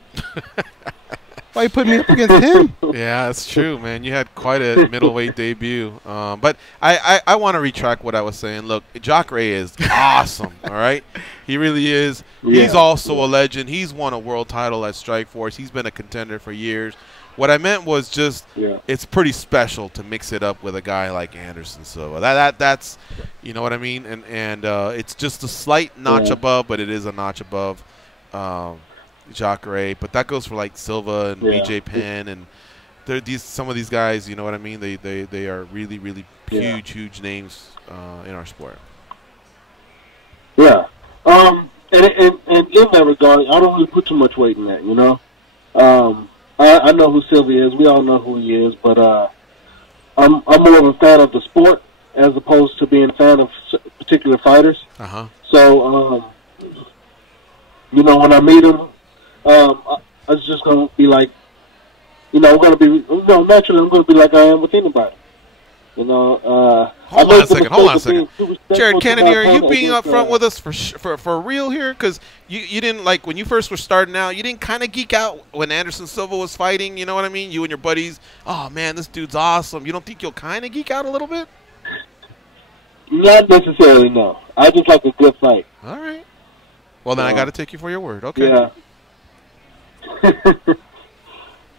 Why you put me up against him? Yeah, that's true, man. You had quite a middleweight debut. But I want to retract what I was saying. Look, Jacare is awesome, all right? He really is. Yeah. He's also a legend. He's won a world title at Strikeforce. He's been a contender for years. What I meant was just it's pretty special to mix it up with a guy like Anderson Silva. That's you know what I mean? And it's just a slight notch above, but it is a notch above. Jacare, but that goes for like Silva and BJ Penn, and some of these guys, you know what I mean? They are really huge names in our sport. Yeah, and in that regard, I don't really put too much weight in that. I know who Silva is. We all know who he is, but I'm more of a fan of the sport as opposed to being a fan of particular fighters. So when I meet him. I was just going to be like, naturally I'm going to be like I am with anybody. Hold on a second. Jared Cannonier, are you being up front with us for real here? Because you didn't, like, when you first were starting out, you didn't kind of geek out when Anderson Silva was fighting, you know what I mean? You and your buddies, oh, man, this dude's awesome. You don't think you'll kind of geek out a little bit? Not necessarily, no. I just like a good fight. All right. Well, then I got to take you for your word. Okay. Yeah.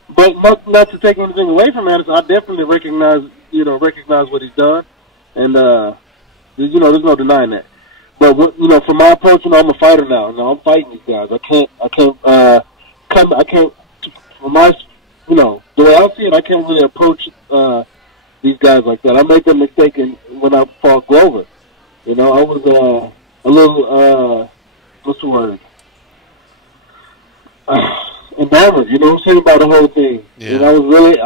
But not to take anything away from Anderson, I definitely recognize what he's done, and there's no denying that. But for my approach, I'm a fighter now. I'm fighting these guys. I can't. For my, the way I see it, I can't really approach these guys like that. I made that mistake when I fought Glover. I was a little what's the word? Enamored, you know what I'm saying, about the whole thing. Yeah. And I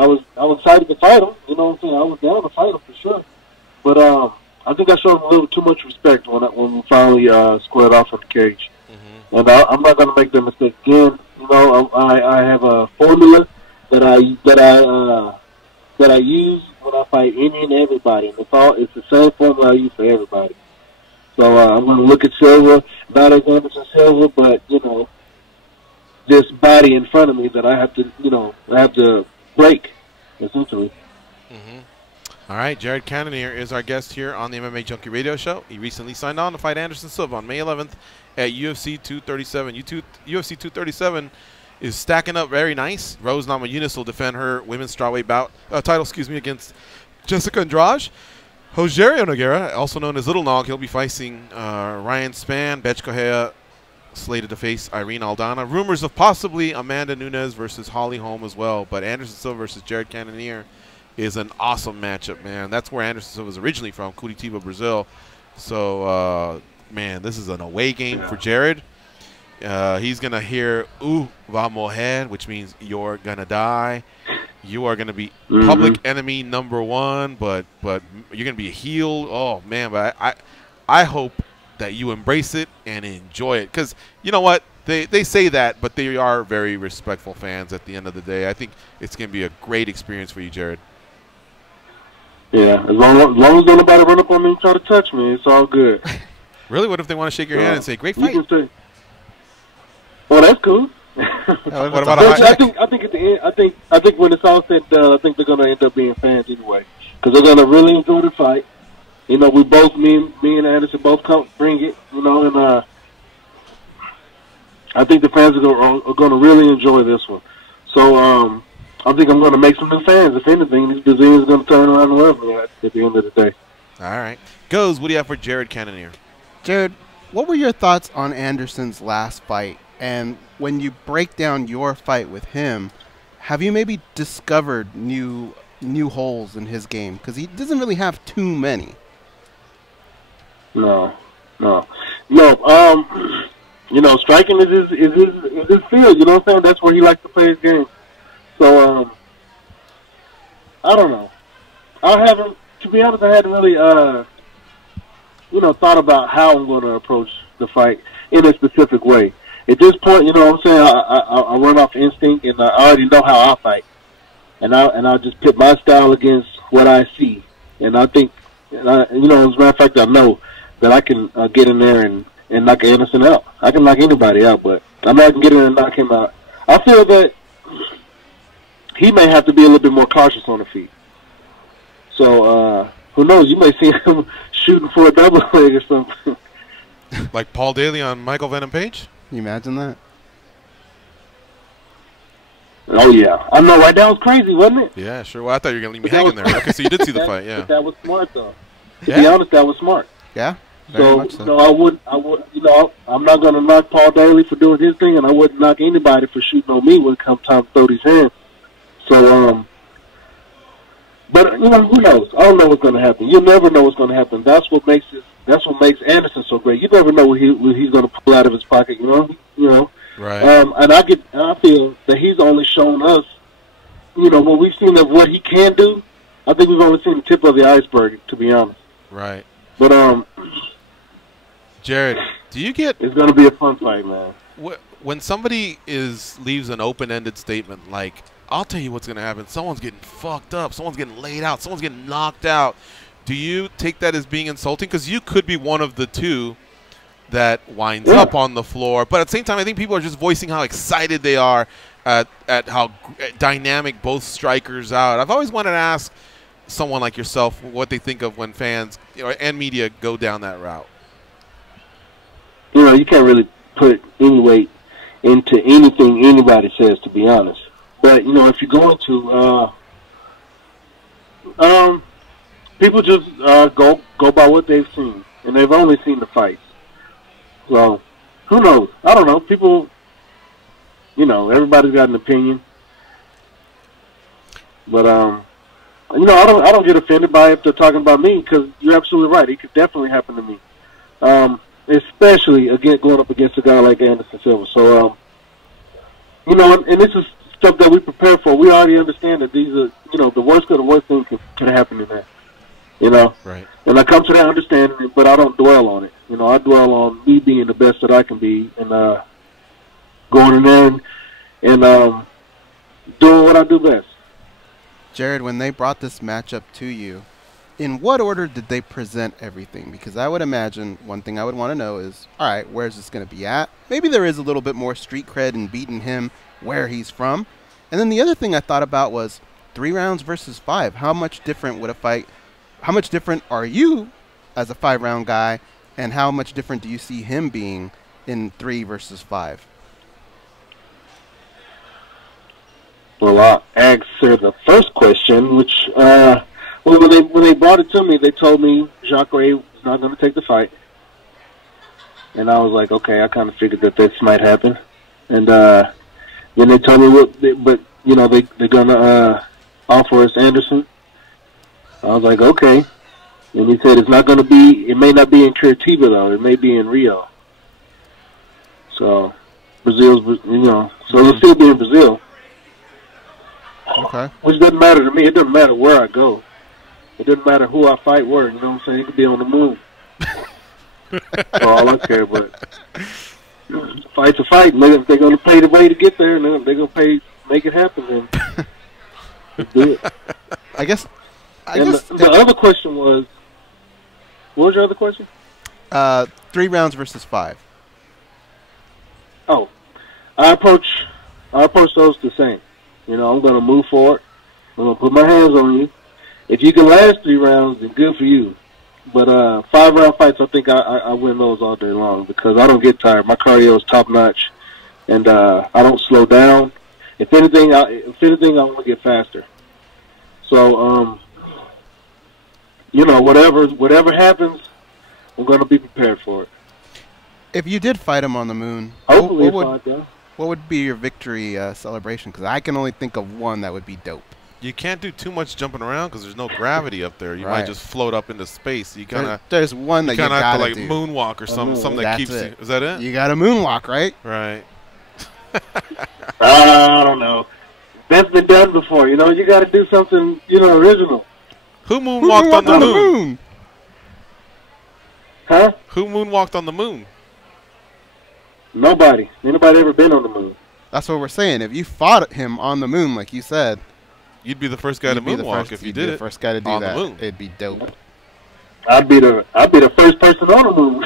was excited to fight him, you know what I'm saying. I was down to fight him for sure. But I think I showed him a little too much respect when we finally squared off in the cage. Mm-hmm. And I'm not gonna make that mistake again. I have a formula that I use when I fight any and everybody, and it's the same formula I use for everybody. So I'm gonna look at Silva, not as Anderson Silva, but this body in front of me that I have to break, essentially. Mm-hmm. All right, Jared Cannonier is our guest here on the MMA Junkie Radio Show. He recently signed on to fight Anderson Silva on May 11th at UFC 237. UFC 237 is stacking up very nice. Rose Namajunas will defend her women's strawweight title, against Jessica Andrade. Rogerio Nogueira, also known as Little Nog, he'll be facing Ryan Spann. Betch Correa slated to face Irene Aldana. Rumors of possibly Amanda Nunes versus Holly Holm as well. But Anderson Silva versus Jared Cannonier is an awesome matchup, man. That's where Anderson Silva is originally from, Curitiba, Brazil. So, man, this is an away game for Jared. He's going to hear, ooh, va morir, which means you're going to die. You are going to be public enemy number one, but you're going to be a heel. Oh, man, but I hope that you embrace it and enjoy it. Because, you know what? They say that, but they are very respectful fans at the end of the day. I think it's going to be a great experience for you, Jared. Yeah, as long as nobody run up on me and try to touch me, it's all good. Really? What if they want to shake your hand and say, great fight? Well, that's cool. What about I think at the end, I think when it's all said and done, I think they're going to end up being fans anyway, because they're going to really enjoy the fight. We both, me and Anderson both bring it, and I think the fans are going to really enjoy this one. So I think I'm going to make some new fans. If anything, these Brazilians are going to turn around and love me at the end of the day. All right. Goes, what do you have for Jared Cannonier? Jared, what were your thoughts on Anderson's last fight? And when you break down your fight with him, have you maybe discovered new holes in his game? Because he doesn't really have too many. No. Striking is his field. You know what I'm saying? That's where he likes to play his game. So, I don't know. To be honest, I hadn't really, thought about how I'm going to approach the fight in a specific way. At this point, you know what I'm saying, I run off instinct, and I already know how I fight. And I'll just pit my style against what I see. And I think, as a matter of fact, I know that I can get in there and knock Anderson out. I can knock anybody out, but I know I can get in and knock him out. I feel that he may have to be a little bit more cautious on the feet. So, who knows? You may see him shooting for a double leg or something. Like Paul Daly on Michael Venom Page? Can you imagine that? Oh, yeah. I know, right? That was crazy, wasn't it? Yeah, sure. Well, I thought you were going to leave me hanging there. Okay, so you did see the fight, yeah. But that was smart, though. To be honest, that was smart. Yeah? So, I'm not going to knock Paul Daly for doing his thing, and I wouldn't knock anybody for shooting on me when it comes time to throw these hands. So, but, who knows? I don't know what's going to happen. You never know what's going to happen. That's what makes Anderson so great. You never know what he's going to pull out of his pocket, you know? Right. And I feel that he's only shown us, when we've seen of what he can do, I think we've only seen the tip of the iceberg, to be honest. Right. But, Jared, do you get... It's going to be a fun fight, man. When somebody leaves an open-ended statement like, I'll tell you what's going to happen, someone's getting fucked up, someone's getting laid out, someone's getting knocked out, do you take that as being insulting? Because you could be one of the two that winds up on the floor. But at the same time, I think people are just voicing how excited they are at how dynamic both strikers are. I've always wanted to ask, someone like yourself what they think of when fans and media go down that route? You know, you can't really put any weight into anything anybody says, to be honest. But, you know, if you're going to, people just go by what they've seen, and they've only seen the fights. So, who knows? I don't know. People, you know, everybody's got an opinion. But, you know, I don't get offended by it if they're talking about me, because you're absolutely right. It could definitely happen to me. Especially, again, going up against a guy like Anderson Silva. So, you know, and this is stuff that we prepare for. We already understand that these are, you know, the worst of the worst thing can happen in that. You know? Right. And I come to that understanding, but I don't dwell on it. You know, I dwell on me being the best that I can be and going in there and doing what I do best. Jared, when they brought this matchup to you, in what order did they present everything? Because I would imagine one thing I would want to know is, all right, where's this going to be at? Maybe there is a little bit more street cred in beating him where he's from. And then the other thing I thought about was 3 rounds versus 5. How much different would a fight, how much different are you as a 5-round guy, and how much different do you see him being in 3 versus 5? Well, I'll answer the first question, which, well, when they brought it to me, they told me Jacare was not going to take the fight. And I was like, okay, I kind of figured that this might happen. And then they told me but, you know, they're going to offer us Anderson. I was like, okay. And he said it's not going to be, it may not be in Curitiba, though. It may be in Rio. So, Brazil's, you know, so it'll still be in Brazil. Okay. Which doesn't matter to me. It doesn't matter where I go. It doesn't matter who I fight where. You know what I'm saying? It could be on the moon. That's all I care about. Fight's a fight. If they're going to pay the way to get there, and they're going to make it happen, then let's do it. I guess the other question was, what was your other question? 3 rounds versus 5. Oh, I approach those the same. You know, I'm going to move forward. I'm going to put my hands on you. If you can last 3 rounds, then good for you. But 5-round fights, I think I win those all day long because I don't get tired. My cardio is top notch, and I don't slow down. If anything, I want to get faster. So, you know, whatever happens, I'm going to be prepared for it. If you did fight him on the moon, hopefully, what would be your victory celebration? Because I can only think of one that would be dope. You can't do too much jumping around because there's no gravity up there. You Right. might just float up into space. You kind of there's one that you have gotta to like do. moonwalk or something that That's keeps it. you. Is that it? You got to moonwalk, right? Right. I don't know. That's been done before. You know, you got to do something, you know, original. Who moonwalked on the moon? Huh? Who moonwalked on the moon? Nobody. Anybody ever been on the moon? That's what we're saying. If you fought him on the moon, like you said, you'd be the first guy to moonwalk if you did it. The first guy to do on that. the moon. It'd be dope. I'd be the first person on the moon.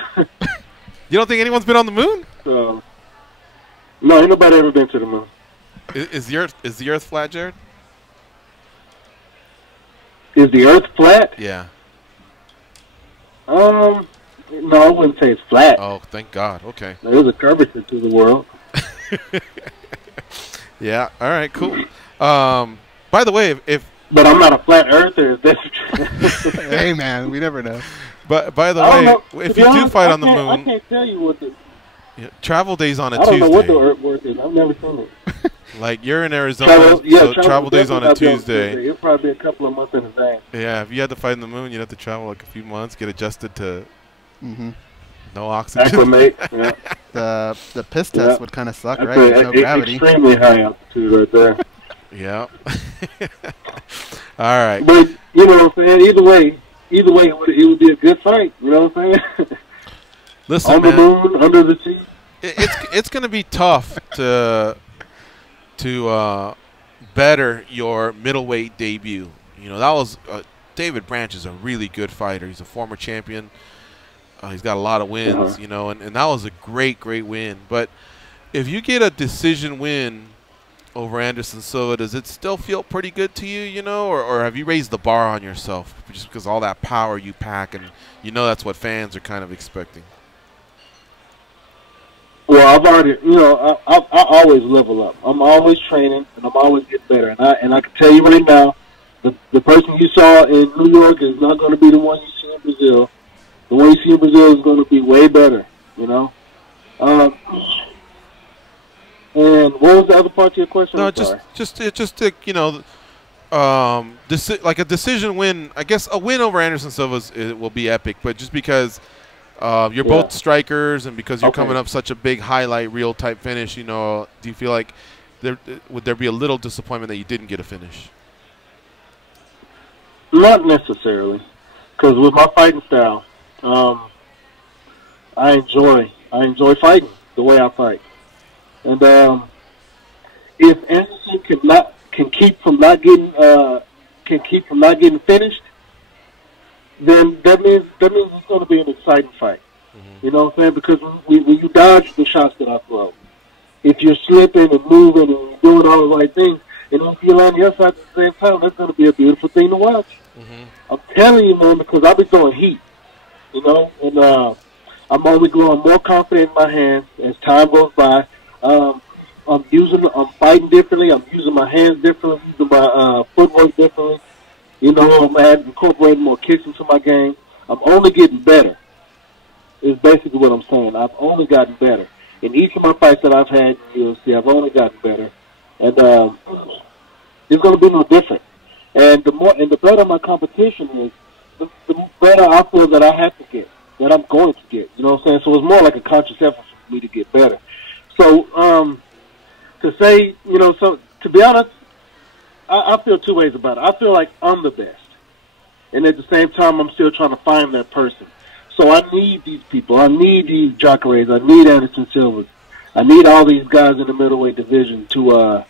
You don't think anyone's been on the moon? No, ain't nobody ever been to the moon. Is the Earth flat, Jared? Is the Earth flat? Yeah. No, I wouldn't say it's flat. Oh, thank God. Okay. There's a curvature to the world. Yeah. All right. Cool. By the way, if but I'm not a flat earther. Hey, man, we never know. But by the way, if you do fight on the moon, I can't tell you what the travel day's on a I Tuesday. don't know what the Earth work is. I've never seen it. Like you're in Arizona, so travel day's on a Tuesday. It'll probably be a couple of months in advance. Yeah, if you had to fight in the moon, you'd have to travel like a few months, get adjusted to no oxygen. Acclimate. Yeah. The piss test would kind of suck, That's right? There's no gravity. Extremely high altitude right there. Yeah. All right. But you know what I'm saying. Either way, it would be a good fight. You know what I'm saying? Listen, on the moon, under the sea. It's going to be tough to better your middleweight debut. You know, that was David Branch is a really good fighter. He's a former champion. He's got a lot of wins, you know, and that was a great win. But if you get a decision win over Anderson Silva, does it still feel pretty good to you, you know, or have you raised the bar on yourself just because all that power you pack and you know that's what fans are kind of expecting? Well, I've already, you know, I always level up. I'm always training, and I'm always getting better. And I can tell you right now, the person you saw in New York is not going to be the one you see in Brazil. The one you see in Brazil is going to be way better, you know. And what was the other part to your question? No, just to, you know, like a decision win. I guess a win over Anderson Silva will be epic, but just because you're both strikers and because you're coming up such a big highlight reel type finish, you know, do you feel like would there be a little disappointment that you didn't get a finish? Not necessarily, because with my fighting style, I enjoy fighting the way I fight. And if Anderson can keep from not getting finished, then that means it's going to be an exciting fight. You know what I'm saying? Because when you dodge the shots that I throw, if you're slipping and moving and you're doing all the right things, and if you land your side at the same time, that's going to be a beautiful thing to watch. I'm telling you, man, because I've been throwing heat, you know, and I'm only growing more confident in my hands as time goes by. I'm fighting differently. I'm using my hands differently. I'm using my footwork differently. You know, I'm incorporating more kicks into my game. I'm only getting better. Is basically what I'm saying. I've only gotten better. In each of my fights that I've had in UFC, I've only gotten better. And it's going to be no different. And the better my competition is, the better I feel that I have to get, that I'm going to get. You know what I'm saying? So it's more like a conscious effort for me to get better. So to say, you know, so to be honest, I feel two ways about it. I feel like I'm the best. And at the same time, I'm still trying to find that person. So I need these people. I need these Jacares. I need Anderson Silvas. I need all these guys in the middleweight division to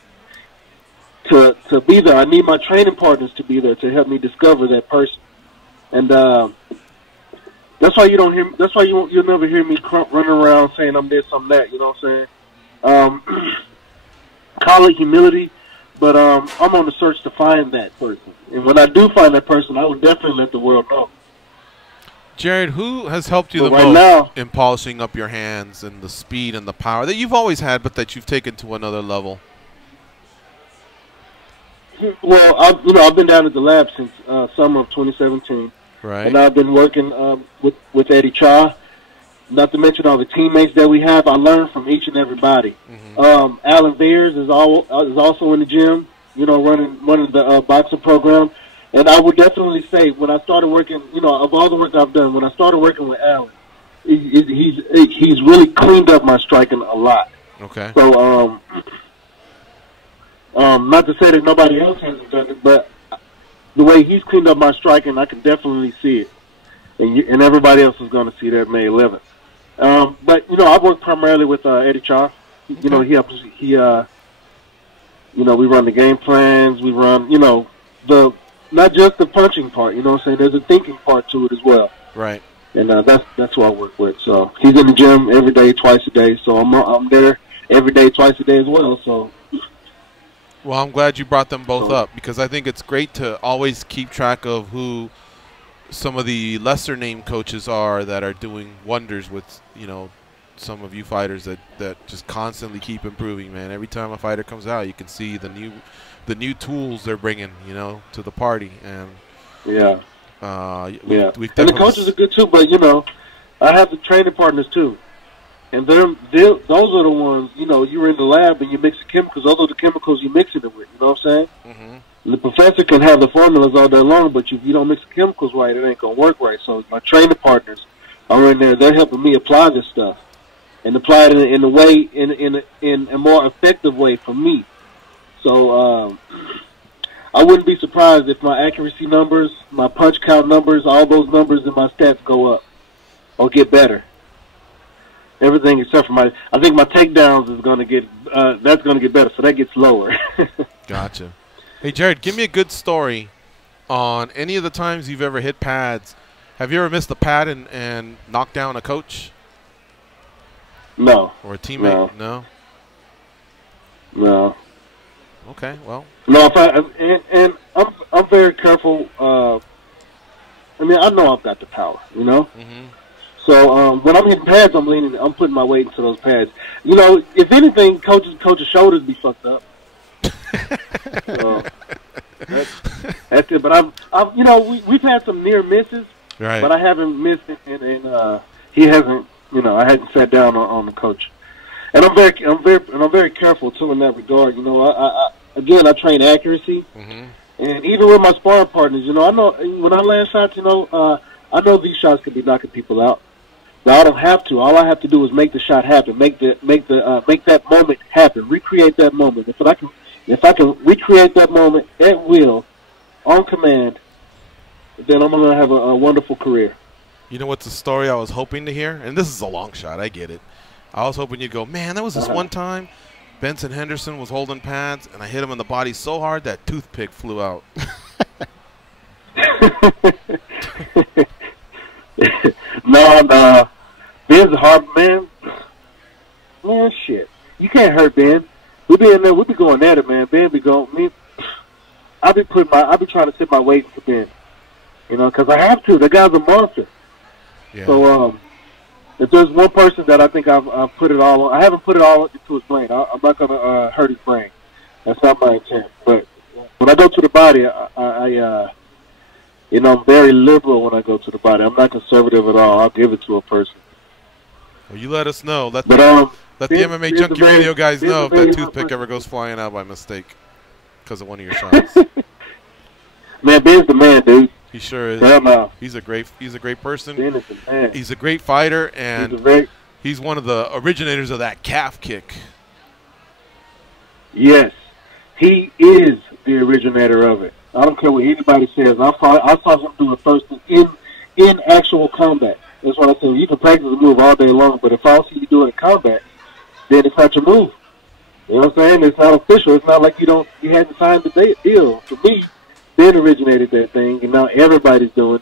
be there. I need my training partners to be there to help me discover that person. And that's why you don't hear. That's why you'll never hear me running around saying I'm this, I'm that. You know what I'm saying? Call it humility, but I'm on the search to find that person. And when I do find that person, I will definitely let the world know. Jared, who has helped you the most in polishing up your hands and the speed and the power that you've always had, but that you've taken to another level? Well, I've been down at the lab since summer of 2017. Right. And I've been working with Eddie Cha. Not to mention all the teammates that we have. I learned from each and everybody. Alan Veers is also in the gym, you know, running the boxing program. And I would definitely say when I started working, you know, of all the work I've done, when I started working with Alan, he's really cleaned up my striking a lot. Okay. So, not to say that nobody else hasn't done it, but the way he's cleaned up my striking, I can definitely see it. And everybody else is going to see that May 11th. But, you know, I work primarily with Eddie Cha. You know, you know, we run the game plans. We run, you know, not just the punching part, you know what I'm saying? There's a thinking part to it as well. Right. And that's who I work with. So he's in the gym every day, twice a day. So I'm there every day, twice a day as well. So. Well, I'm glad you brought them both up because I think it's great to always keep track of who some of the lesser name coaches are that are doing wonders with, you know, some of you fighters that just constantly keep improving, man. Every time a fighter comes out, you can see the new tools they're bringing, you know, to the party. And yeah. And the coaches are good too, but you know, I have the training partners too. And those are the ones, you know, you're in the lab and you mix the chemicals. Those are the chemicals you're mixing it with. You know what I'm saying? The professor can have the formulas all day long, but if you don't mix the chemicals right, it ain't going to work right. So my training partners are in there. They're helping me apply this stuff and apply it in a more effective way for me. So I wouldn't be surprised if my accuracy numbers, my punch count numbers, all those numbers in my stats go up or get better. Everything except for I think my takedowns is going to get, that's going to get better, so that gets lower. Gotcha. Hey, Jared, give me a good story on any of the times you've ever hit pads. Have you ever missed a pad and knocked down a coach? No. Or a teammate? No. No. Okay. Well. No, and I'm very careful. I mean, I know I've got the power, you know. Mm-hmm. So when I'm hitting pads, I'm putting my weight into those pads. You know, if anything, coach's shoulders be fucked up. So that's it. But I'm you know, we've had some near misses, right? But I haven't missed it, and he hasn't. You know, I hadn't sat down on the coach, and I'm very careful too in that regard. You know, I train accuracy. Mm-hmm. And even with my sparring partners, you know, I know when I land shots, you know, I know these shots could be knocking people out. But I don't have to. All I have to do is make the shot happen, make that moment happen, recreate that moment. If I can recreate that moment at will, on command, then I'm gonna have a wonderful career. You know what's the story I was hoping to hear? And this is a long shot. I get it. I was hoping you'd go, man, that was this one time Benson Henderson was holding pads, and I hit him in the body so hard that toothpick flew out. No. Ben's a hard man. Man, shit. You can't hurt Ben. We be in there. We be going at it, man. Ben be going. Me. I be trying to sit my weight for Ben. You know, because I have to. The guy's a monster. Yeah. So, if there's one person that I think I've put it all on, I haven't put it all into his brain. I'm not going to hurt his brain. That's not my intent. But when I go to the body, you know, I'm very liberal when I go to the body. I'm not conservative at all. I'll give it to a person. Well, you let us know. Let the MMA Junkie Radio guys know if that toothpick ever goes flying out by mistake because of one of your shots. Man, Ben's the man, dude. He sure is. Hell no. He's a great person. Ben is the man. He's a great fighter, and he's one of the originators of that calf kick. Yes, he is the originator of it. I don't care what anybody says. I saw him do it first in actual combat. That's what I said. You can practice the move all day long, but if I don't see you do it in combat, then it's not your move. You know what I'm saying? It's not official. It's not like you hadn't signed the deal. For me, Ben originated that thing, and now everybody's doing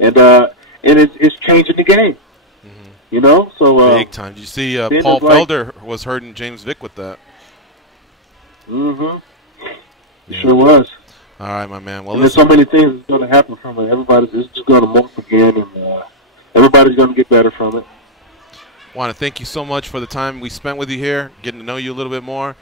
it, and it's changing the game. Mm-hmm. You know, so big time. Did you see Paul Felder was hurting James Vick with that? Mm-hmm. Yeah. Sure was. All right, my man. Well, and there's so many things that's going to happen from it. Everybody's just going to morph again, and everybody's going to get better from it. Want to thank you so much for the time we spent with you here, getting to know you a little bit more.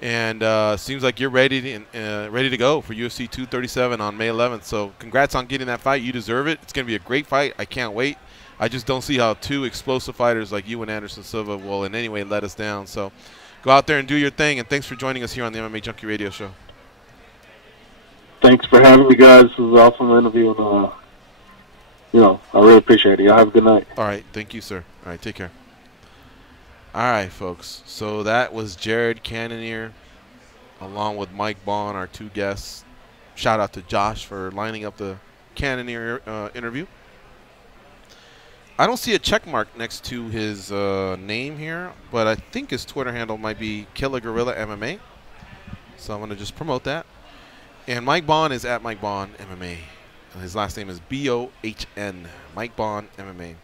And seems like you're ready to go for UFC 237 on May 11th. So congrats on getting that fight. You deserve it. It's going to be a great fight. I can't wait. I just don't see how two explosive fighters like you and Anderson Silva will in any way let us down. So go out there and do your thing. And thanks for joining us here on the MMA Junkie Radio Show. Thanks for having me, guys. This was an awesome interview. And, you know, I really appreciate it. Y'all have a good night. All right. Thank you, sir. All right. Take care. All right, folks. So that was Jared Cannonier along with Mike Bohn, our two guests. Shout out to Josh for lining up the Cannoneer interview. I don't see a check mark next to his name here, but I think his Twitter handle might be Killer Gorilla MMA. So I'm going to just promote that. And Mike Bohn is at Mike Bohn MMA. His last name is B-O-H-N. Mike Bohn MMA.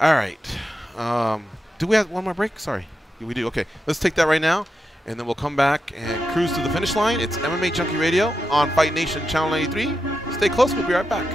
All right. Do we have one more break? Sorry. We do. Okay. Let's take that right now, and then we'll come back and cruise to the finish line. It's MMA Junkie Radio on Fight Nation Channel 93. Stay close. We'll be right back.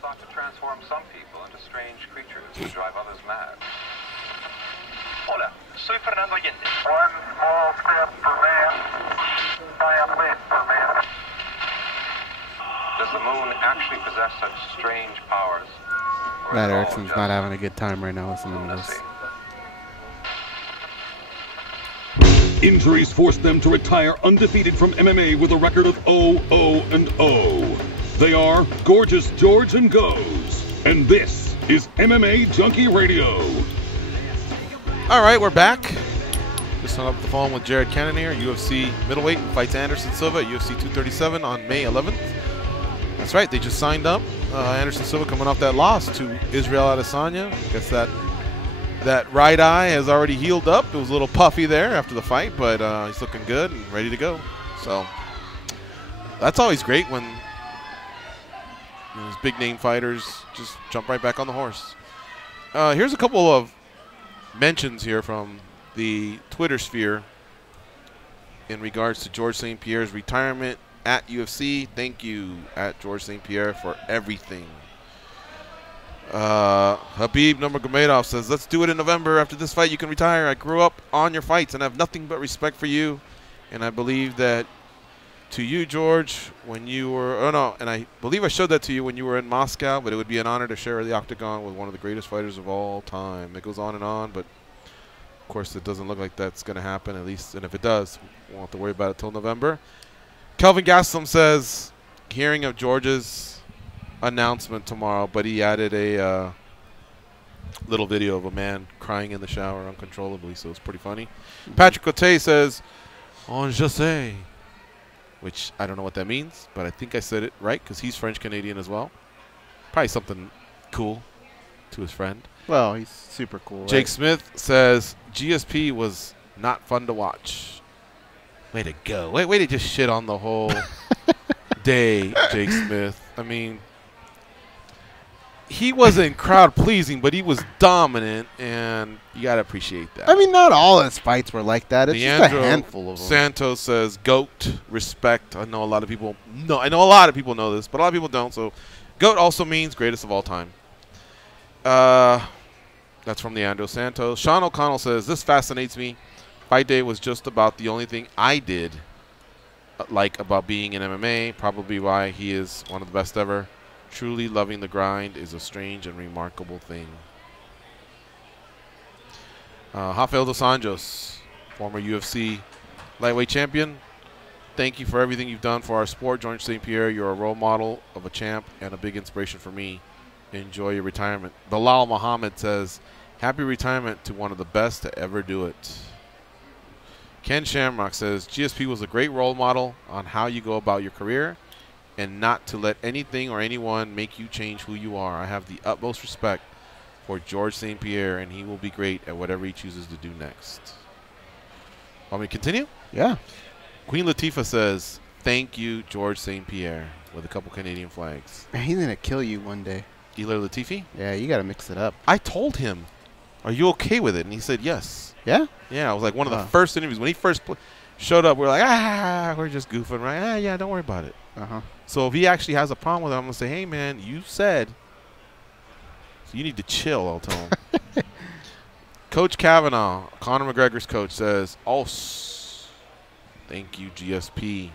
thought to transform some people into strange creatures to drive others mad. Hola, soy Fernando Allende. One small step for man, giant leap for man. Does the moon actually possess such strange powers? Matt Erickson's not having a good time right now listening to this. Injuries forced them to retire undefeated from MMA with a record of 0-0-0. They are Gorgeous George and Goes. And this is MMA Junkie Radio. All right, we're back. Just hung up the phone with Jared Cannonier, UFC middleweight, fights Anderson Silva at UFC 237 on May 11th. That's right, they just signed up. Anderson Silva coming off that loss to Israel Adesanya. I guess that right eye has already healed up. It was a little puffy there after the fight, but he's looking good and ready to go. So that's always great when these big-name fighters just jump right back on the horse. Here's a couple of mentions here from the Twitter sphere in regards to George St. Pierre's retirement at UFC. Thank you, at George St. Pierre, for everything. Habib Nurmagomedov says, let's do it in November. After this fight, you can retire. I grew up on your fights and have nothing but respect for you. And I believe that to you, George, when you were, and I believe I showed that to you when you were in Moscow, but it would be an honor to share the octagon with one of the greatest fighters of all time. It goes on and on, but of course it doesn't look like that's going to happen, at least, and if it does, we won't have to worry about it till November. Kelvin Gastelum says, hearing of George's announcement tomorrow, but he added a little video of a man crying in the shower uncontrollably, so it's pretty funny. Patrick Cote says, on je sais, which I don't know what that means, but I think I said it right because he's French-Canadian as well. Probably something cool to his friend. Well, he's super cool. Jake right? Smith says, GSP was not fun to watch. Way to go. Way to just shit on the whole day, Jake Smith. I mean, he wasn't crowd-pleasing, but he was dominant, and you got to appreciate that. I mean, not all his fights were like that. It's just a handful of them. Santos says, GOAT, respect. I know a lot of people know. I know a lot of people know this, but a lot of people don't. So, GOAT also means greatest of all time. That's from Leandro Santos. Sean O'Connell says, this fascinates me. Fight day was just about the only thing I did like about being in MMA, probably why he is one of the best ever. Truly loving the grind is a strange and remarkable thing. Rafael dos Anjos, former UFC lightweight champion. Thank you for everything you've done for our sport. George St. Pierre, you're a role model of a champ and a big inspiration for me. Enjoy your retirement. Bilal Muhammad says, happy retirement to one of the best to ever do it. Ken Shamrock says, GSP was a great role model on how you go about your career and not to let anything or anyone make you change who you are. I have the utmost respect for George St. Pierre, and he will be great at whatever he chooses to do next. Want me to continue? Yeah. Queen Latifah says, thank you, George St. Pierre, with a couple Canadian flags. Man, he's going to kill you one day. Eli Latifi? Yeah, you got to mix it up. I told him, are you okay with it? And he said yes. Yeah? Yeah, it was like one of the first interviews. When he first showed up, we were like, we're just goofing, right? Yeah, don't worry about it. So if he actually has a problem with it, I'm going to say, hey, man, you said, so you need to chill, I'll tell him. Coach Kavanaugh, Conor McGregor's coach, says, thank you, GSP.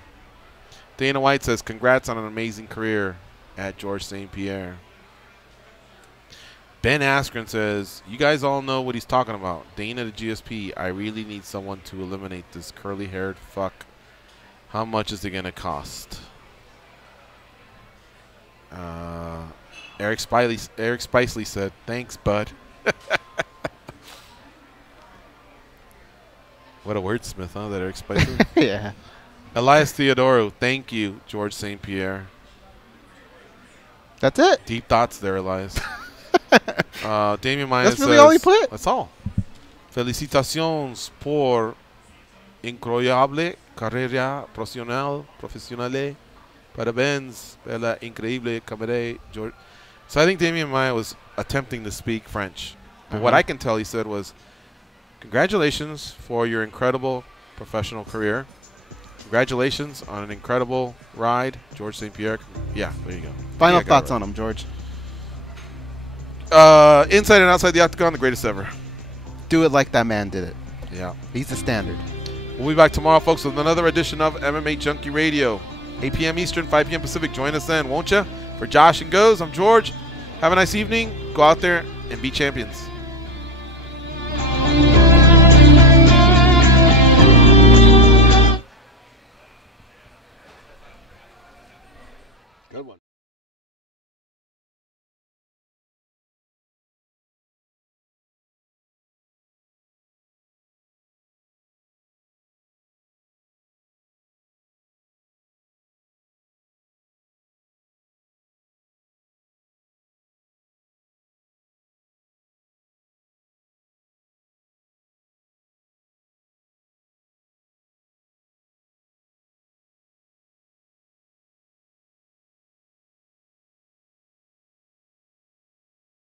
Dana White says, congrats on an amazing career at George St. Pierre. Ben Askren says, you guys all know what he's talking about. Dana to GSP, I really need someone to eliminate this curly-haired fuck. How much is it going to cost? Eric Spicely said, thanks, bud. What a wordsmith, huh, that Eric Spicely? Yeah. Elias Theodoro, thank you, George St. Pierre. That's it. Deep thoughts there, Elias. Damian Maya That's says, really all he put? That's all. Felicitaciones por incroyable carrera profesional. Parabéns pela increíble carrera, George. So I think Damian Maya was attempting to speak French. But what I can tell he said was, congratulations for your incredible professional career. Congratulations on an incredible ride, George St. Pierre. Yeah, there you go. Final thoughts on him, George. Inside and outside the octagon, the greatest ever. Do it like that man did it. Yeah. He's the standard. We'll be back tomorrow, folks, with another edition of MMA Junkie Radio. 8 p.m. Eastern, 5 p.m. Pacific. Join us then, won't you? For Josh and Goes, I'm George. Have a nice evening. Go out there and be champions.